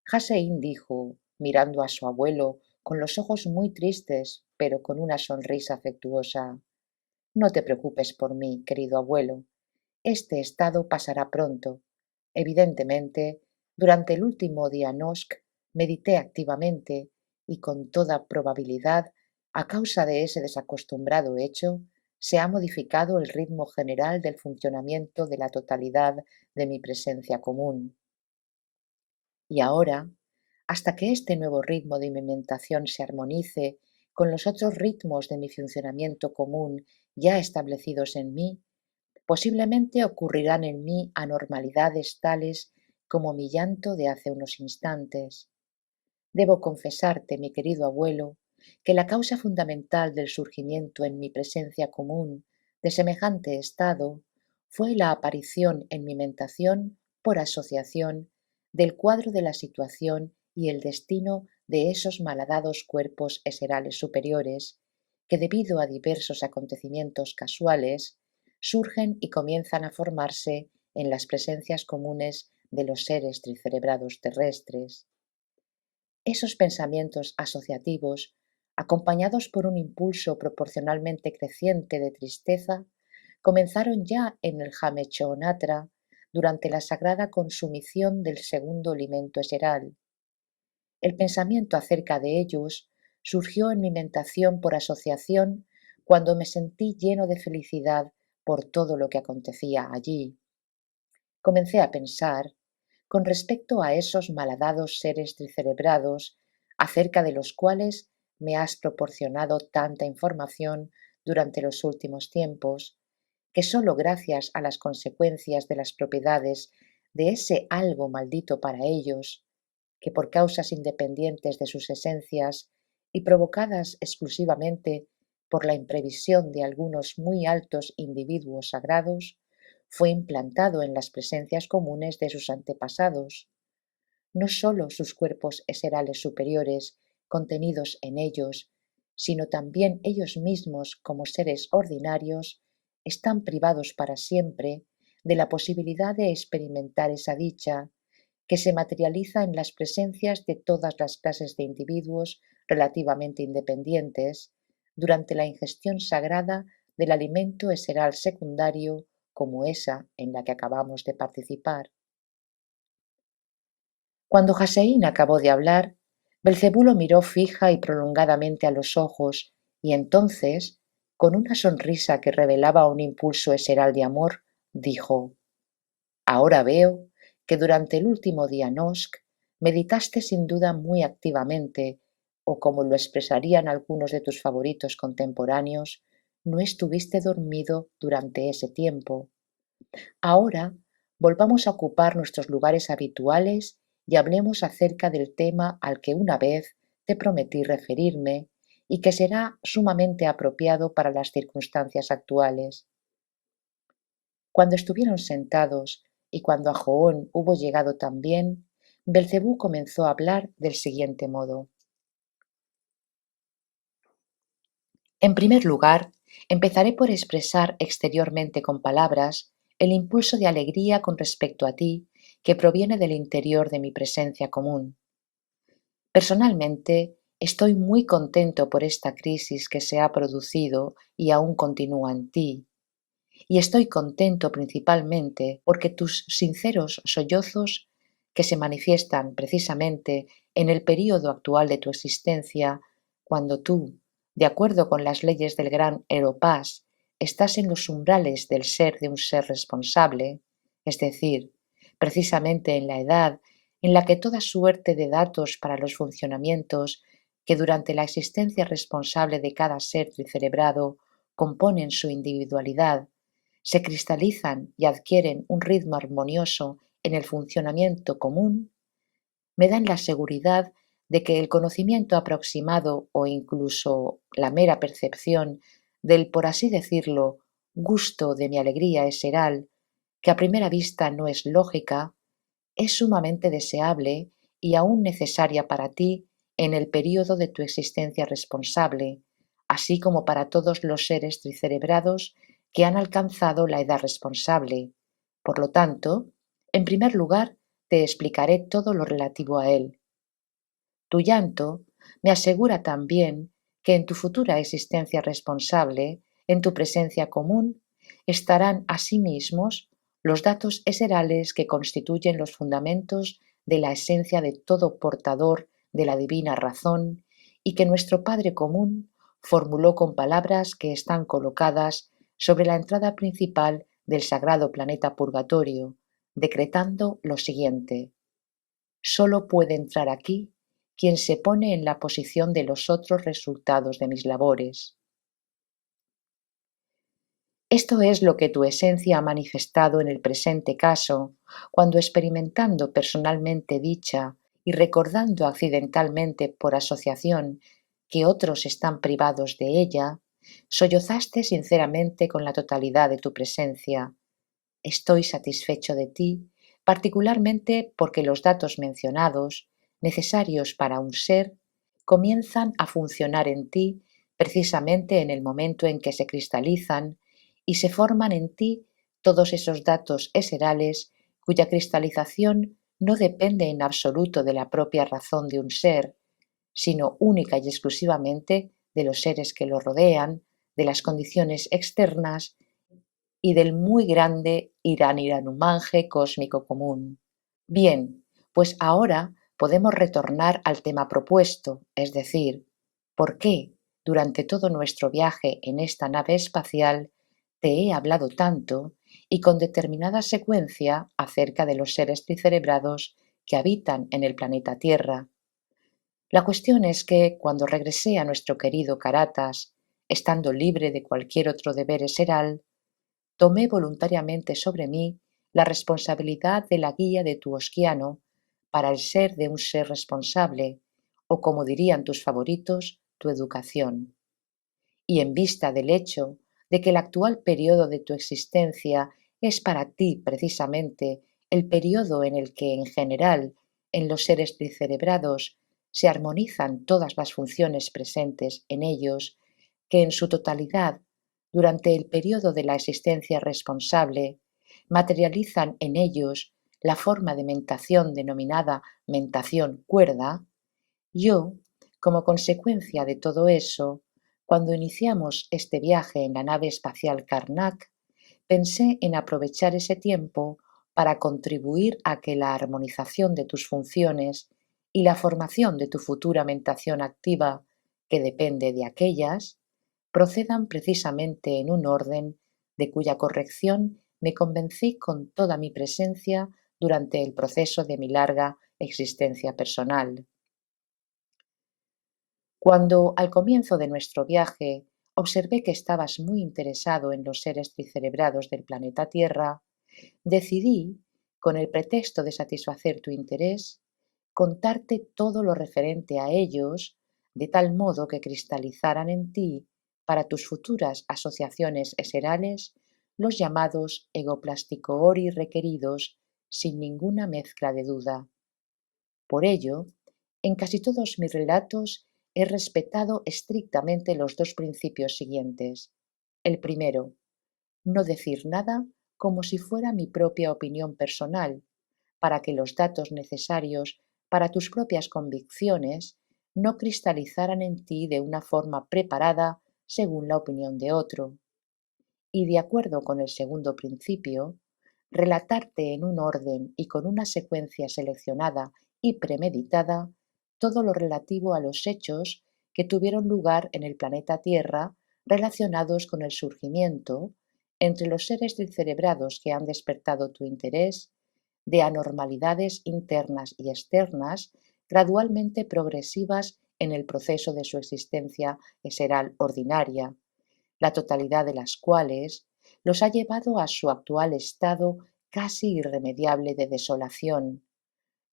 Hassein dijo, mirando a su abuelo con los ojos muy tristes, pero con una sonrisa afectuosa: no te preocupes por mí, querido abuelo. Este estado pasará pronto. Evidentemente, durante el último día Nosk medité activamente y con toda probabilidad, a causa de ese desacostumbrado hecho, se ha modificado el ritmo general del funcionamiento de la totalidad de mi presencia común. Y ahora, hasta que este nuevo ritmo de alimentación se armonice con los otros ritmos de mi funcionamiento común ya establecidos en mí, posiblemente ocurrirán en mí anormalidades tales como mi llanto de hace unos instantes. Debo confesarte, mi querido abuelo, que la causa fundamental del surgimiento en mi presencia común de semejante estado fue la aparición en mi mentación, por asociación, del cuadro de la situación y el destino de esos malhadados cuerpos eserales superiores, que debido a diversos acontecimientos casuales, surgen y comienzan a formarse en las presencias comunes de los seres tricerebrados terrestres. Esos pensamientos asociativos, acompañados por un impulso proporcionalmente creciente de tristeza, comenzaron ya en el Jamechonatra durante la sagrada consumición del segundo alimento eseral. El pensamiento acerca de ellos surgió en mi mentación por asociación cuando me sentí lleno de felicidad por todo lo que acontecía allí. Comencé a pensar con respecto a esos malhadados seres tricerebrados acerca de los cuales me has proporcionado tanta información durante los últimos tiempos, que sólo gracias a las consecuencias de las propiedades de ese algo maldito para ellos, que por causas independientes de sus esencias y provocadas exclusivamente por la imprevisión de algunos muy altos individuos sagrados, fue implantado en las presencias comunes de sus antepasados. No sólo sus cuerpos eserales superiores contenidos en ellos, sino también ellos mismos como seres ordinarios, están privados para siempre de la posibilidad de experimentar esa dicha que se materializa en las presencias de todas las clases de individuos relativamente independientes durante la ingestión sagrada del alimento eseral secundario como esa en la que acabamos de participar. Cuando Jaseín acabó de hablar, Belcebú lo miró fija y prolongadamente a los ojos, y entonces, con una sonrisa que revelaba un impulso eseral de amor, dijo: Ahora veo que durante el último día Nosk meditaste sin duda muy activamente, o como lo expresarían algunos de tus favoritos contemporáneos, no estuviste dormido durante ese tiempo. Ahora volvamos a ocupar nuestros lugares habituales y hablemos acerca del tema al que una vez te prometí referirme y que será sumamente apropiado para las circunstancias actuales. Cuando estuvieron sentados y cuando a Joón hubo llegado también, Belcebú comenzó a hablar del siguiente modo. En primer lugar, empezaré por expresar exteriormente con palabras el impulso de alegría con respecto a ti que proviene del interior de mi presencia común. Personalmente, estoy muy contento por esta crisis que se ha producido y aún continúa en ti, y estoy contento principalmente porque tus sinceros sollozos, que se manifiestan precisamente en el período actual de tu existencia, cuando tú, de acuerdo con las leyes del gran Eropás, estás en los umbrales del ser de un ser responsable, es decir, precisamente en la edad en la que toda suerte de datos para los funcionamientos que durante la existencia responsable de cada ser tricerebrado componen su individualidad, se cristalizan y adquieren un ritmo armonioso en el funcionamiento común, me dan la seguridad de que el conocimiento aproximado o incluso la mera percepción del, por así decirlo, gusto de mi alegría eseral, que a primera vista no es lógica, es sumamente deseable y aún necesaria para ti en el período de tu existencia responsable, así como para todos los seres tricerebrados que han alcanzado la edad responsable. Por lo tanto, en primer lugar, te explicaré todo lo relativo a él. Tu llanto me asegura también que en tu futura existencia responsable, en tu presencia común, estarán asimismos los datos eserales que constituyen los fundamentos de la esencia de todo portador de la divina razón y que nuestro Padre común formuló con palabras que están colocadas sobre la entrada principal del sagrado planeta Purgatorio, decretando lo siguiente: solo puede entrar aquí quien se pone en la posición de los otros resultados de mis labores. Esto es lo que tu esencia ha manifestado en el presente caso, cuando experimentando personalmente dicha y recordando accidentalmente por asociación que otros están privados de ella, sollozaste sinceramente con la totalidad de tu presencia. Estoy satisfecho de ti, particularmente porque los datos mencionados, necesarios para un ser, comienzan a funcionar en ti precisamente en el momento en que se cristalizan y se forman en ti todos esos datos eserales cuya cristalización no depende en absoluto de la propia razón de un ser, sino única y exclusivamente de los seres que lo rodean, de las condiciones externas y del muy grande Iraniranumanje cósmico común. Bien, pues ahora podemos retornar al tema propuesto, es decir, ¿por qué durante todo nuestro viaje en esta nave espacial te he hablado tanto y con determinada secuencia acerca de los seres tricerebrados que habitan en el planeta Tierra? La cuestión es que cuando regresé a nuestro querido Caratas, estando libre de cualquier otro deber eseral, tomé voluntariamente sobre mí la responsabilidad de la guía de tu osquiano para el ser de un ser responsable, o como dirían tus favoritos, tu educación. Y en vista del hecho de que el actual periodo de tu existencia es para ti precisamente el periodo en el que en general en los seres tricerebrados se armonizan todas las funciones presentes en ellos, que en su totalidad, durante el periodo de la existencia responsable, materializan en ellos la forma de mentación denominada mentación cuerda, yo, como consecuencia de todo eso, cuando iniciamos este viaje en la nave espacial Karnak, pensé en aprovechar ese tiempo para contribuir a que la armonización de tus funciones y la formación de tu futura mentación activa, que depende de aquellas, procedan precisamente en un orden de cuya corrección me convencí con toda mi presencia durante el proceso de mi larga existencia personal. Cuando, al comienzo de nuestro viaje, observé que estabas muy interesado en los seres tricerebrados del planeta Tierra, decidí, con el pretexto de satisfacer tu interés, contarte todo lo referente a ellos, de tal modo que cristalizaran en ti, para tus futuras asociaciones eserales, los llamados egoplasticoori requeridos, sin ninguna mezcla de duda. Por ello, en casi todos mis relatos he respetado estrictamente los dos principios siguientes. El primero, no decir nada como si fuera mi propia opinión personal, para que los datos necesarios para tus propias convicciones no cristalizaran en ti de una forma preparada según la opinión de otro. Y de acuerdo con el segundo principio, relatarte en un orden y con una secuencia seleccionada y premeditada todo lo relativo a los hechos que tuvieron lugar en el planeta Tierra relacionados con el surgimiento, entre los seres cerebrados que han despertado tu interés, de anormalidades internas y externas gradualmente progresivas en el proceso de su existencia eseral ordinaria, la totalidad de las cuales los ha llevado a su actual estado casi irremediable de desolación,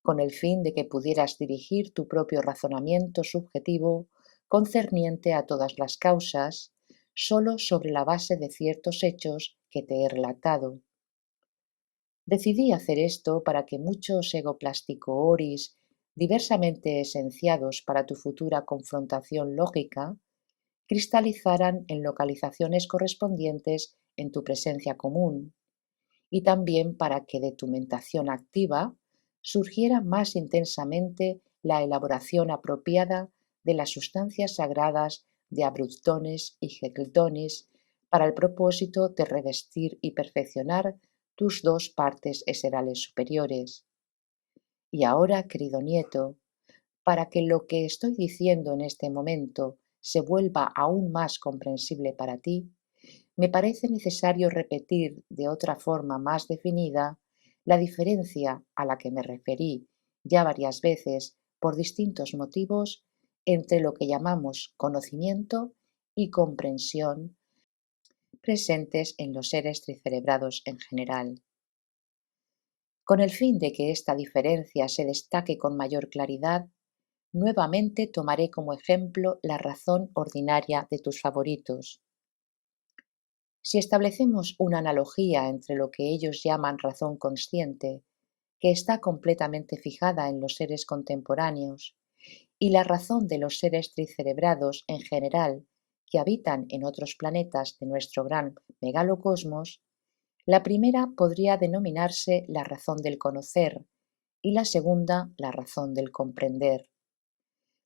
con el fin de que pudieras dirigir tu propio razonamiento subjetivo concerniente a todas las causas, sólo sobre la base de ciertos hechos que te he relatado. Decidí hacer esto para que muchos egoplástico oris, diversamente esenciados para tu futura confrontación lógica, cristalizaran en localizaciones correspondientes en tu presencia común, y también para que de tu mentación activa surgiera más intensamente la elaboración apropiada de las sustancias sagradas de abruptones y hekeltones para el propósito de revestir y perfeccionar tus dos partes eserales superiores. Y ahora, querido nieto, para que lo que estoy diciendo en este momento se vuelva aún más comprensible para ti, me parece necesario repetir de otra forma más definida la diferencia a la que me referí ya varias veces por distintos motivos entre lo que llamamos conocimiento y comprensión presentes en los seres tricerebrados en general. Con el fin de que esta diferencia se destaque con mayor claridad, nuevamente tomaré como ejemplo la razón ordinaria de tus favoritos. Si establecemos una analogía entre lo que ellos llaman razón consciente, que está completamente fijada en los seres contemporáneos, y la razón de los seres tricerebrados en general que habitan en otros planetas de nuestro gran megalocosmos, la primera podría denominarse la razón del conocer y la segunda la razón del comprender.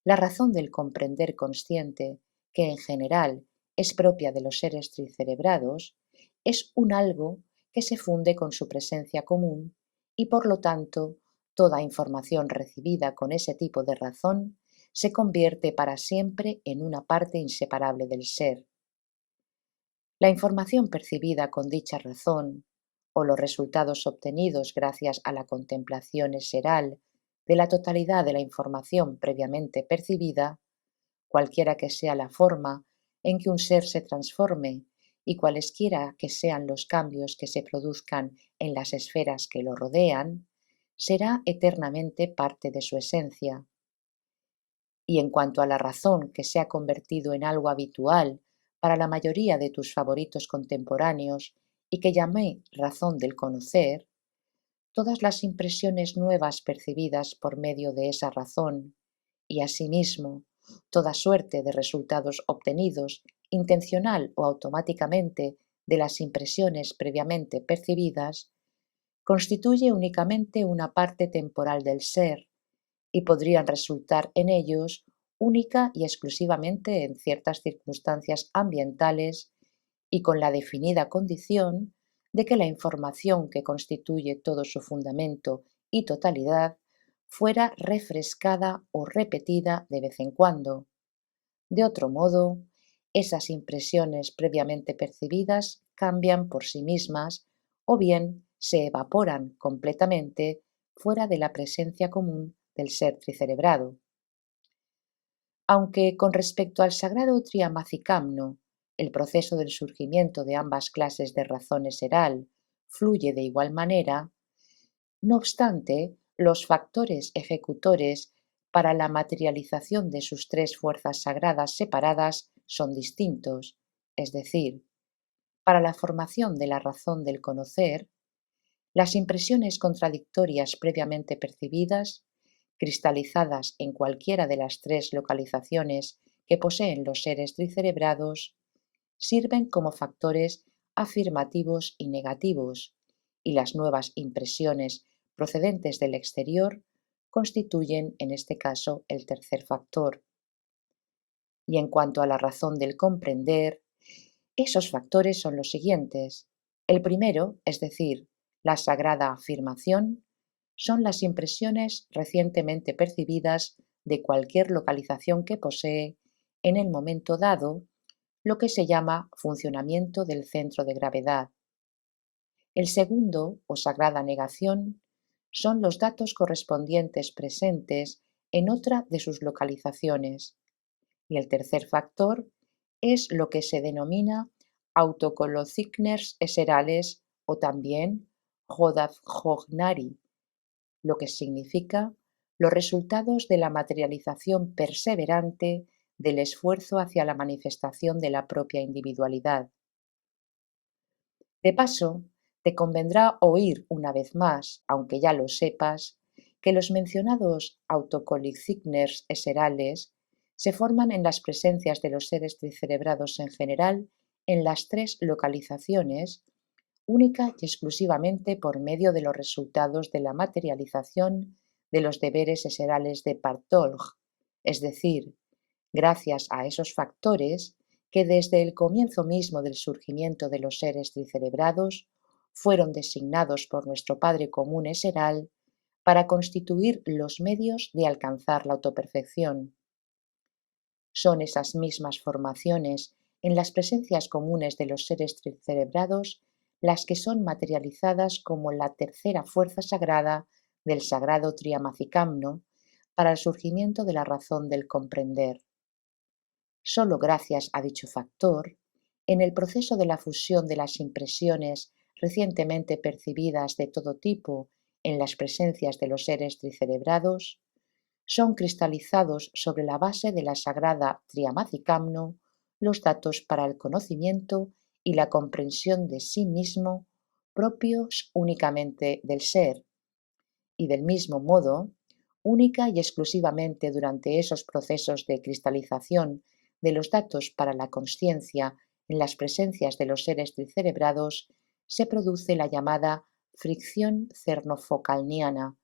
La razón del comprender consciente, que en general es propia de los seres tricerebrados, es un algo que se funde con su presencia común y por lo tanto toda información recibida con ese tipo de razón se convierte para siempre en una parte inseparable del ser. La información percibida con dicha razón, o los resultados obtenidos gracias a la contemplación eseral de la totalidad de la información previamente percibida, cualquiera que sea la forma en que un ser se transforme y cualesquiera que sean los cambios que se produzcan en las esferas que lo rodean, será eternamente parte de su esencia. Y en cuanto a la razón que se ha convertido en algo habitual para la mayoría de tus favoritos contemporáneos y que llamé razón del conocer, todas las impresiones nuevas percibidas por medio de esa razón, y asimismo toda suerte de resultados obtenidos intencional o automáticamente de las impresiones previamente percibidas, constituye únicamente una parte temporal del ser y podrían resultar en ellos única y exclusivamente en ciertas circunstancias ambientales y con la definida condición de que la información que constituye todo su fundamento y totalidad fuera refrescada o repetida de vez en cuando. De otro modo, esas impresiones previamente percibidas cambian por sí mismas o bien se evaporan completamente fuera de la presencia común del ser tricerebrado. Aunque con respecto al sagrado Triamacicamno, el proceso del surgimiento de ambas clases de razón eseral fluye de igual manera, no obstante, los factores ejecutores para la materialización de sus tres fuerzas sagradas separadas son distintos, es decir, para la formación de la razón del conocer, las impresiones contradictorias previamente percibidas, cristalizadas en cualquiera de las tres localizaciones que poseen los seres tricerebrados, sirven como factores afirmativos y negativos, y las nuevas impresiones procedentes del exterior constituyen, en este caso, el tercer factor. Y en cuanto a la razón del comprender, esos factores son los siguientes. El primero, es decir, la sagrada afirmación, son las impresiones recientemente percibidas de cualquier localización que posee en el momento dado, lo que se llama funcionamiento del centro de gravedad. El segundo, o sagrada negación, son los datos correspondientes presentes en otra de sus localizaciones. Y el tercer factor es lo que se denomina autocolocigners eserales o también Hodafjognari, lo que significa los resultados de la materialización perseverante del esfuerzo hacia la manifestación de la propia individualidad. De paso, te convendrá oír una vez más, aunque ya lo sepas, que los mencionados autocolicigners eserales se forman en las presencias de los seres tricerebrados en general en las tres localizaciones, única y exclusivamente por medio de los resultados de la materialización de los deberes eserales de Partolj, es decir, gracias a esos factores que desde el comienzo mismo del surgimiento de los seres tricerebrados fueron designados por nuestro Padre común eseral para constituir los medios de alcanzar la autoperfección. Son esas mismas formaciones en las presencias comunes de los seres tricerebrados las que son materializadas como la tercera fuerza sagrada del sagrado Triamacicamno para el surgimiento de la razón del comprender. Solo gracias a dicho factor, en el proceso de la fusión de las impresiones recientemente percibidas de todo tipo en las presencias de los seres tricerebrados, son cristalizados sobre la base de la sagrada Triamacicamno los datos para el conocimiento y la comprensión de sí mismo propios únicamente del ser, y del mismo modo, única y exclusivamente durante esos procesos de cristalización de los datos para la consciencia en las presencias de los seres tricerebrados, se produce la llamada fricción cernofocalniana,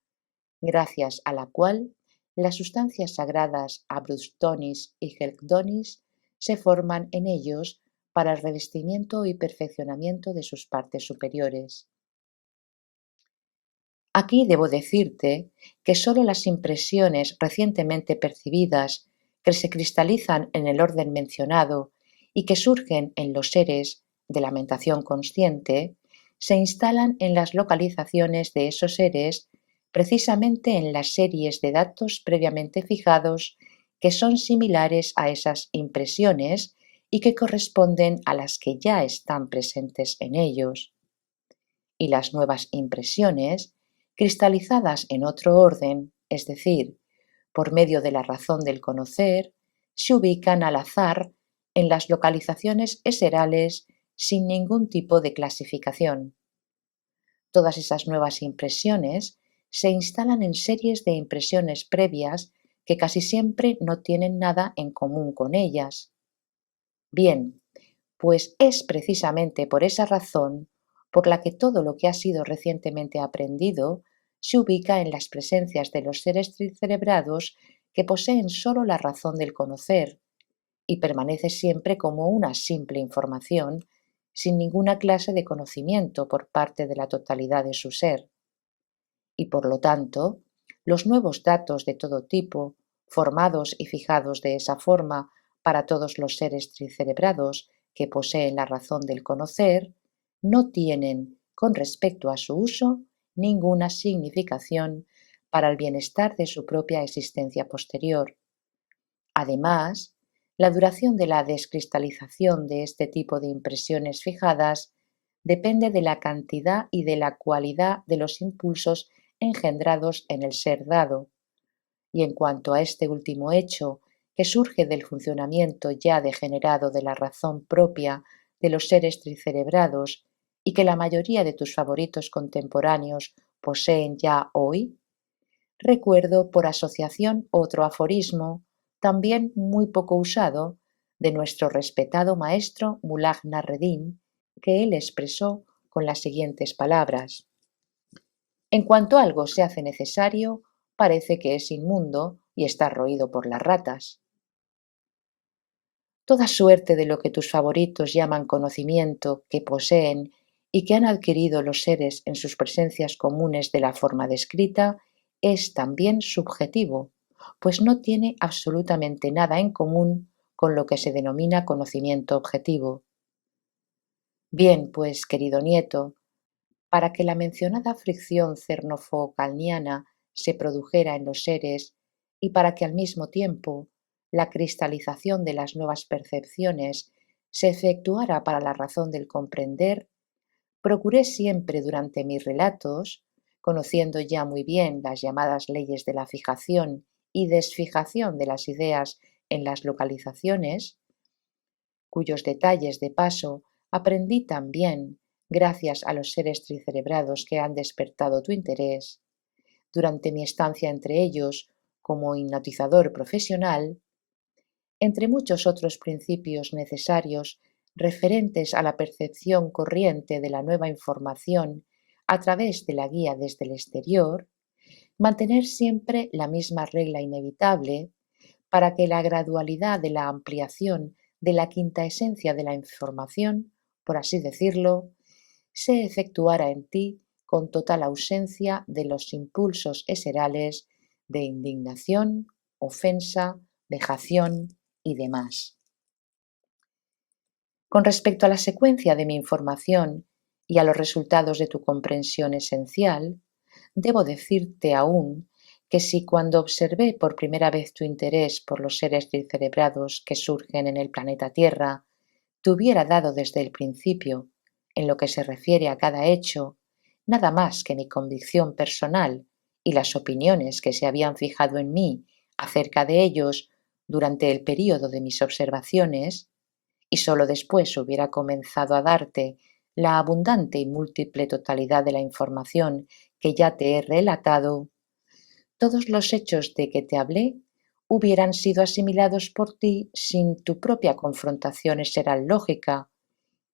gracias a la cual las sustancias sagradas Abruzdonis y Helkdonis se forman en ellos para el revestimiento y perfeccionamiento de sus partes superiores. Aquí debo decirte que sólo las impresiones recientemente percibidas que se cristalizan en el orden mencionado y que surgen en los seres de la mentación consciente se instalan en las localizaciones de esos seres precisamente en las series de datos previamente fijados que son similares a esas impresiones y que corresponden a las que ya están presentes en ellos. Y las nuevas impresiones, cristalizadas en otro orden, es decir, por medio de la razón del conocer, se ubican al azar en las localizaciones eserales sin ningún tipo de clasificación. Todas esas nuevas impresiones se instalan en series de impresiones previas que casi siempre no tienen nada en común con ellas. Bien, pues es precisamente por esa razón por la que todo lo que ha sido recientemente aprendido se ubica en las presencias de los seres tricerebrados que poseen sólo la razón del conocer y permanece siempre como una simple información, sin ninguna clase de conocimiento por parte de la totalidad de su ser. Y por lo tanto, los nuevos datos de todo tipo, formados y fijados de esa forma para todos los seres tricerebrados que poseen la razón del conocer, no tienen, con respecto a su uso, ninguna significación para el bienestar de su propia existencia posterior. Además, la duración de la descristalización de este tipo de impresiones fijadas depende de la cantidad y de la cualidad de los impulsos engendrados en el ser dado. Y en cuanto a este último hecho, que surge del funcionamiento ya degenerado de la razón propia de los seres tricerebrados y que la mayoría de tus favoritos contemporáneos poseen ya hoy, recuerdo por asociación otro aforismo, también muy poco usado, de nuestro respetado maestro Mullah Nasreddin, que él expresó con las siguientes palabras: en cuanto algo se hace necesario, parece que es inmundo y está roído por las ratas. Toda suerte de lo que tus favoritos llaman conocimiento que poseen y que han adquirido los seres en sus presencias comunes de la forma descrita es también subjetivo, pues no tiene absolutamente nada en común con lo que se denomina conocimiento objetivo. Bien, pues, querido nieto, para que la mencionada fricción cernofocalniana se produjera en los seres y para que al mismo tiempo la cristalización de las nuevas percepciones se efectuara para la razón del comprender, procuré siempre durante mis relatos, conociendo ya muy bien las llamadas leyes de la fijación y desfijación de las ideas en las localizaciones, cuyos detalles de paso aprendí también gracias a los seres tricerebrados que han despertado tu interés, durante mi estancia entre ellos como hipnotizador profesional, entre muchos otros principios necesarios referentes a la percepción corriente de la nueva información a través de la guía desde el exterior, mantener siempre la misma regla inevitable para que la gradualidad de la ampliación de la quinta esencia de la información, por así decirlo, se efectuara en ti con total ausencia de los impulsos eserales de indignación, ofensa, vejación y demás. Con respecto a la secuencia de mi información y a los resultados de tu comprensión esencial, debo decirte aún que si cuando observé por primera vez tu interés por los seres tricerebrados que surgen en el planeta Tierra, te hubiera dado desde el principio, en lo que se refiere a cada hecho, nada más que mi convicción personal y las opiniones que se habían fijado en mí acerca de ellos durante el período de mis observaciones, y sólo después hubiera comenzado a darte la abundante y múltiple totalidad de la información que ya te he relatado, todos los hechos de que te hablé hubieran sido asimilados por ti sin tu propia confrontación será lógica,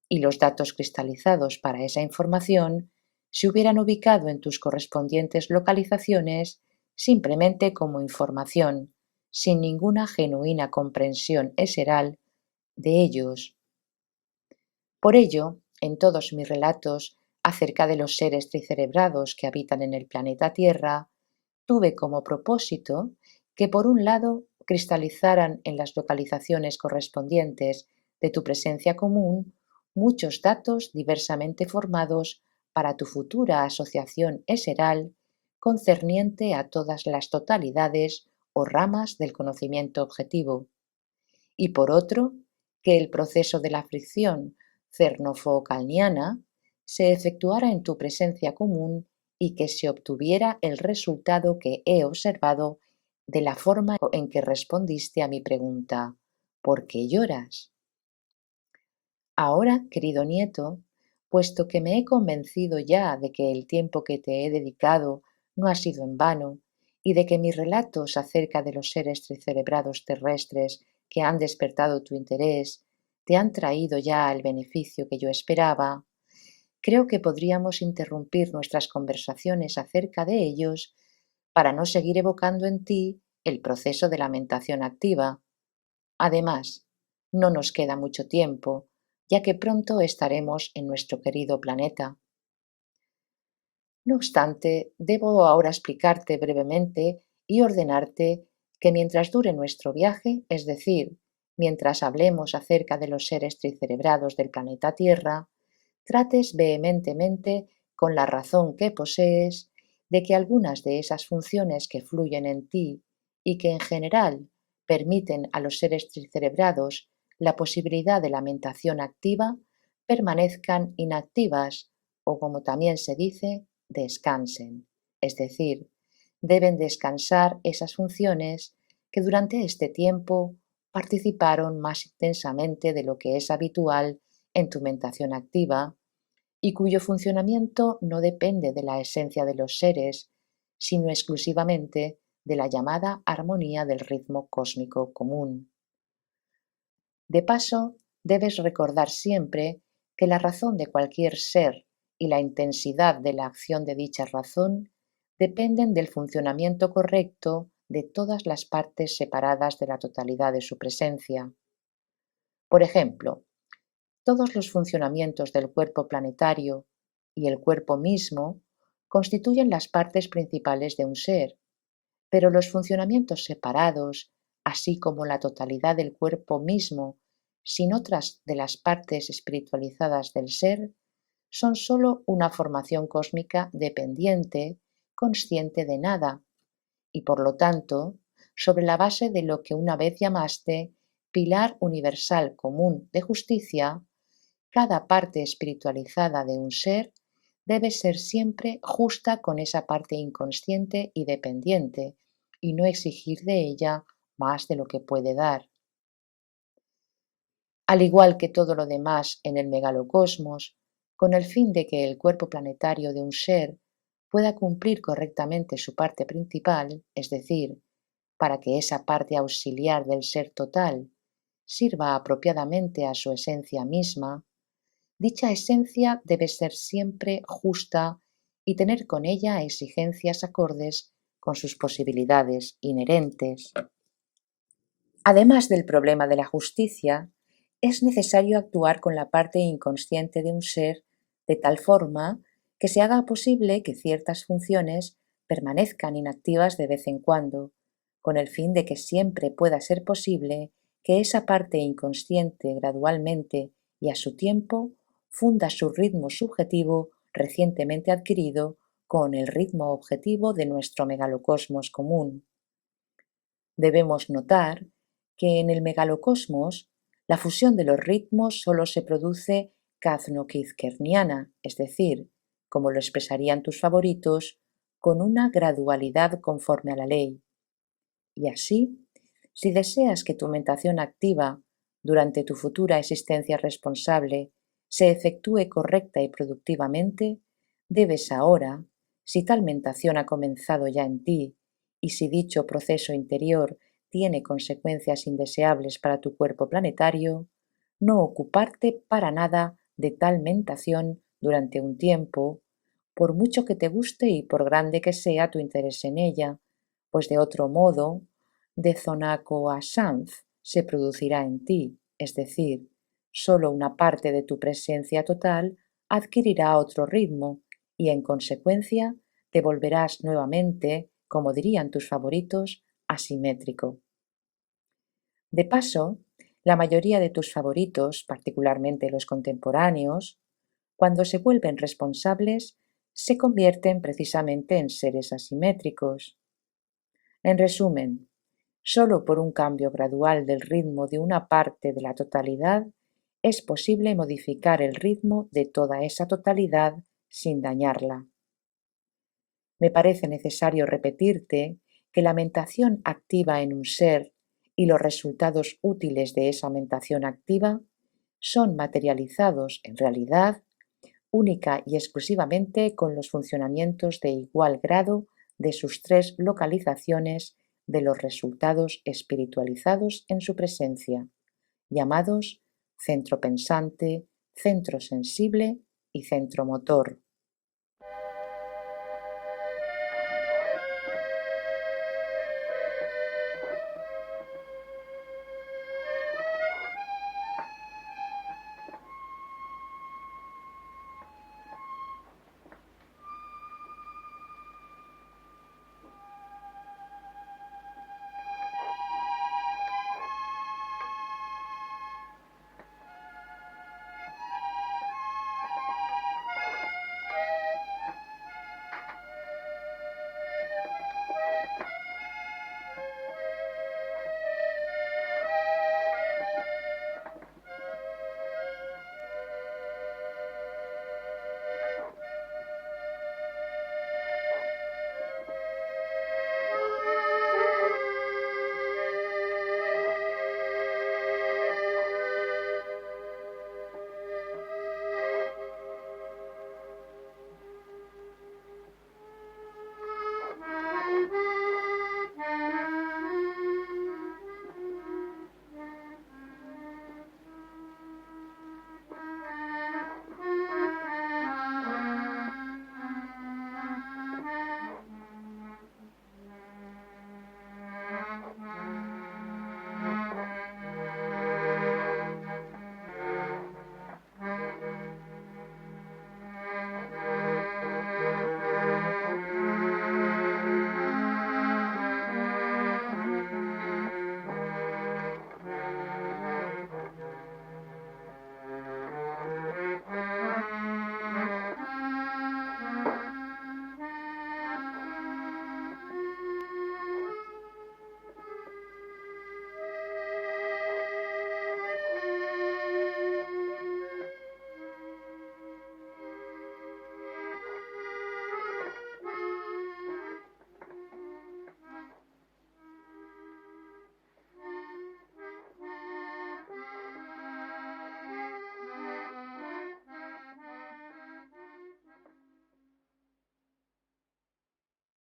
y los datos cristalizados para esa información se hubieran ubicado en tus correspondientes localizaciones simplemente como información, sin ninguna genuina comprensión eseral de ellos. Por ello, en todos mis relatos acerca de los seres tricerebrados que habitan en el planeta Tierra, tuve como propósito que, por un lado, cristalizaran en las localizaciones correspondientes de tu presencia común muchos datos diversamente formados para tu futura asociación eseral concerniente a todas las totalidades o ramas del conocimiento objetivo, y por otro, que el proceso de la fricción cernofo-calniana se efectuara en tu presencia común y que se obtuviera el resultado que he observado de la forma en que respondiste a mi pregunta: ¿por qué lloras? Ahora, querido nieto, puesto que me he convencido ya de que el tiempo que te he dedicado no ha sido en vano y de que mis relatos acerca de los seres tricerebrados terrestres que han despertado tu interés te han traído ya el beneficio que yo esperaba, creo que podríamos interrumpir nuestras conversaciones acerca de ellos para no seguir evocando en ti el proceso de la mentación activa. Además, no nos queda mucho tiempo, ya que pronto estaremos en nuestro querido planeta. No obstante, debo ahora explicarte brevemente y ordenarte que mientras dure nuestro viaje, es decir, mientras hablemos acerca de los seres tricerebrados del planeta Tierra, trates vehementemente, con la razón que posees, de que algunas de esas funciones que fluyen en ti y que en general permiten a los seres tricerebrados la posibilidad de la mentación activa permanezcan inactivas o, como también se dice, descansen. Es decir, deben descansar esas funciones que durante este tiempo participaron más intensamente de lo que es habitual en tu mentación activa y cuyo funcionamiento no depende de la esencia de los seres, sino exclusivamente de la llamada armonía del ritmo cósmico común. De paso, debes recordar siempre que la razón de cualquier ser y la intensidad de la acción de dicha razón dependen del funcionamiento correcto de todas las partes separadas de la totalidad de su presencia. Por ejemplo, todos los funcionamientos del cuerpo planetario y el cuerpo mismo constituyen las partes principales de un ser, pero los funcionamientos separados, así como la totalidad del cuerpo mismo, sin otras de las partes espiritualizadas del ser, son sólo una formación cósmica dependiente, consciente de nada, y por lo tanto, sobre la base de lo que una vez llamaste pilar universal común de justicia, cada parte espiritualizada de un ser debe ser siempre justa con esa parte inconsciente y dependiente, y no exigir de ella más de lo que puede dar. Al igual que todo lo demás en el megalocosmos, con el fin de que el cuerpo planetario de un ser pueda cumplir correctamente su parte principal, es decir, para que esa parte auxiliar del ser total sirva apropiadamente a su esencia misma, dicha esencia debe ser siempre justa y tener con ella exigencias acordes con sus posibilidades inherentes. Además del problema de la justicia, es necesario actuar con la parte inconsciente de un ser de tal forma que se haga posible que ciertas funciones permanezcan inactivas de vez en cuando, con el fin de que siempre pueda ser posible que esa parte inconsciente gradualmente y a su tiempo funda su ritmo subjetivo recientemente adquirido con el ritmo objetivo de nuestro megalocosmos común. Debemos notar que en el megalocosmos la fusión de los ritmos solo se produce kazno-kizkerniana, es decir, como lo expresarían tus favoritos, con una gradualidad conforme a la ley. Y así, si deseas que tu mentación activa durante tu futura existencia responsable se efectúe correcta y productivamente, debes ahora, si tal mentación ha comenzado ya en ti y si dicho proceso interior tiene consecuencias indeseables para tu cuerpo planetario, no ocuparte para nada de tal mentación durante un tiempo, por mucho que te guste y por grande que sea tu interés en ella, pues de otro modo, de zonaco a Sanz se producirá en ti, es decir, solo una parte de tu presencia total adquirirá otro ritmo y en consecuencia te volverás nuevamente, como dirían tus favoritos, asimétrico. De paso, la mayoría de tus favoritos, particularmente los contemporáneos, cuando se vuelven responsables, se convierten precisamente en seres asimétricos. En resumen, solo por un cambio gradual del ritmo de una parte de la totalidad es posible modificar el ritmo de toda esa totalidad sin dañarla. Me parece necesario repetirte que la mentación activa en un ser y los resultados útiles de esa mentación activa son materializados en realidad única y exclusivamente con los funcionamientos de igual grado de sus tres localizaciones de los resultados espiritualizados en su presencia, llamados centro pensante, centro sensible y centro motor.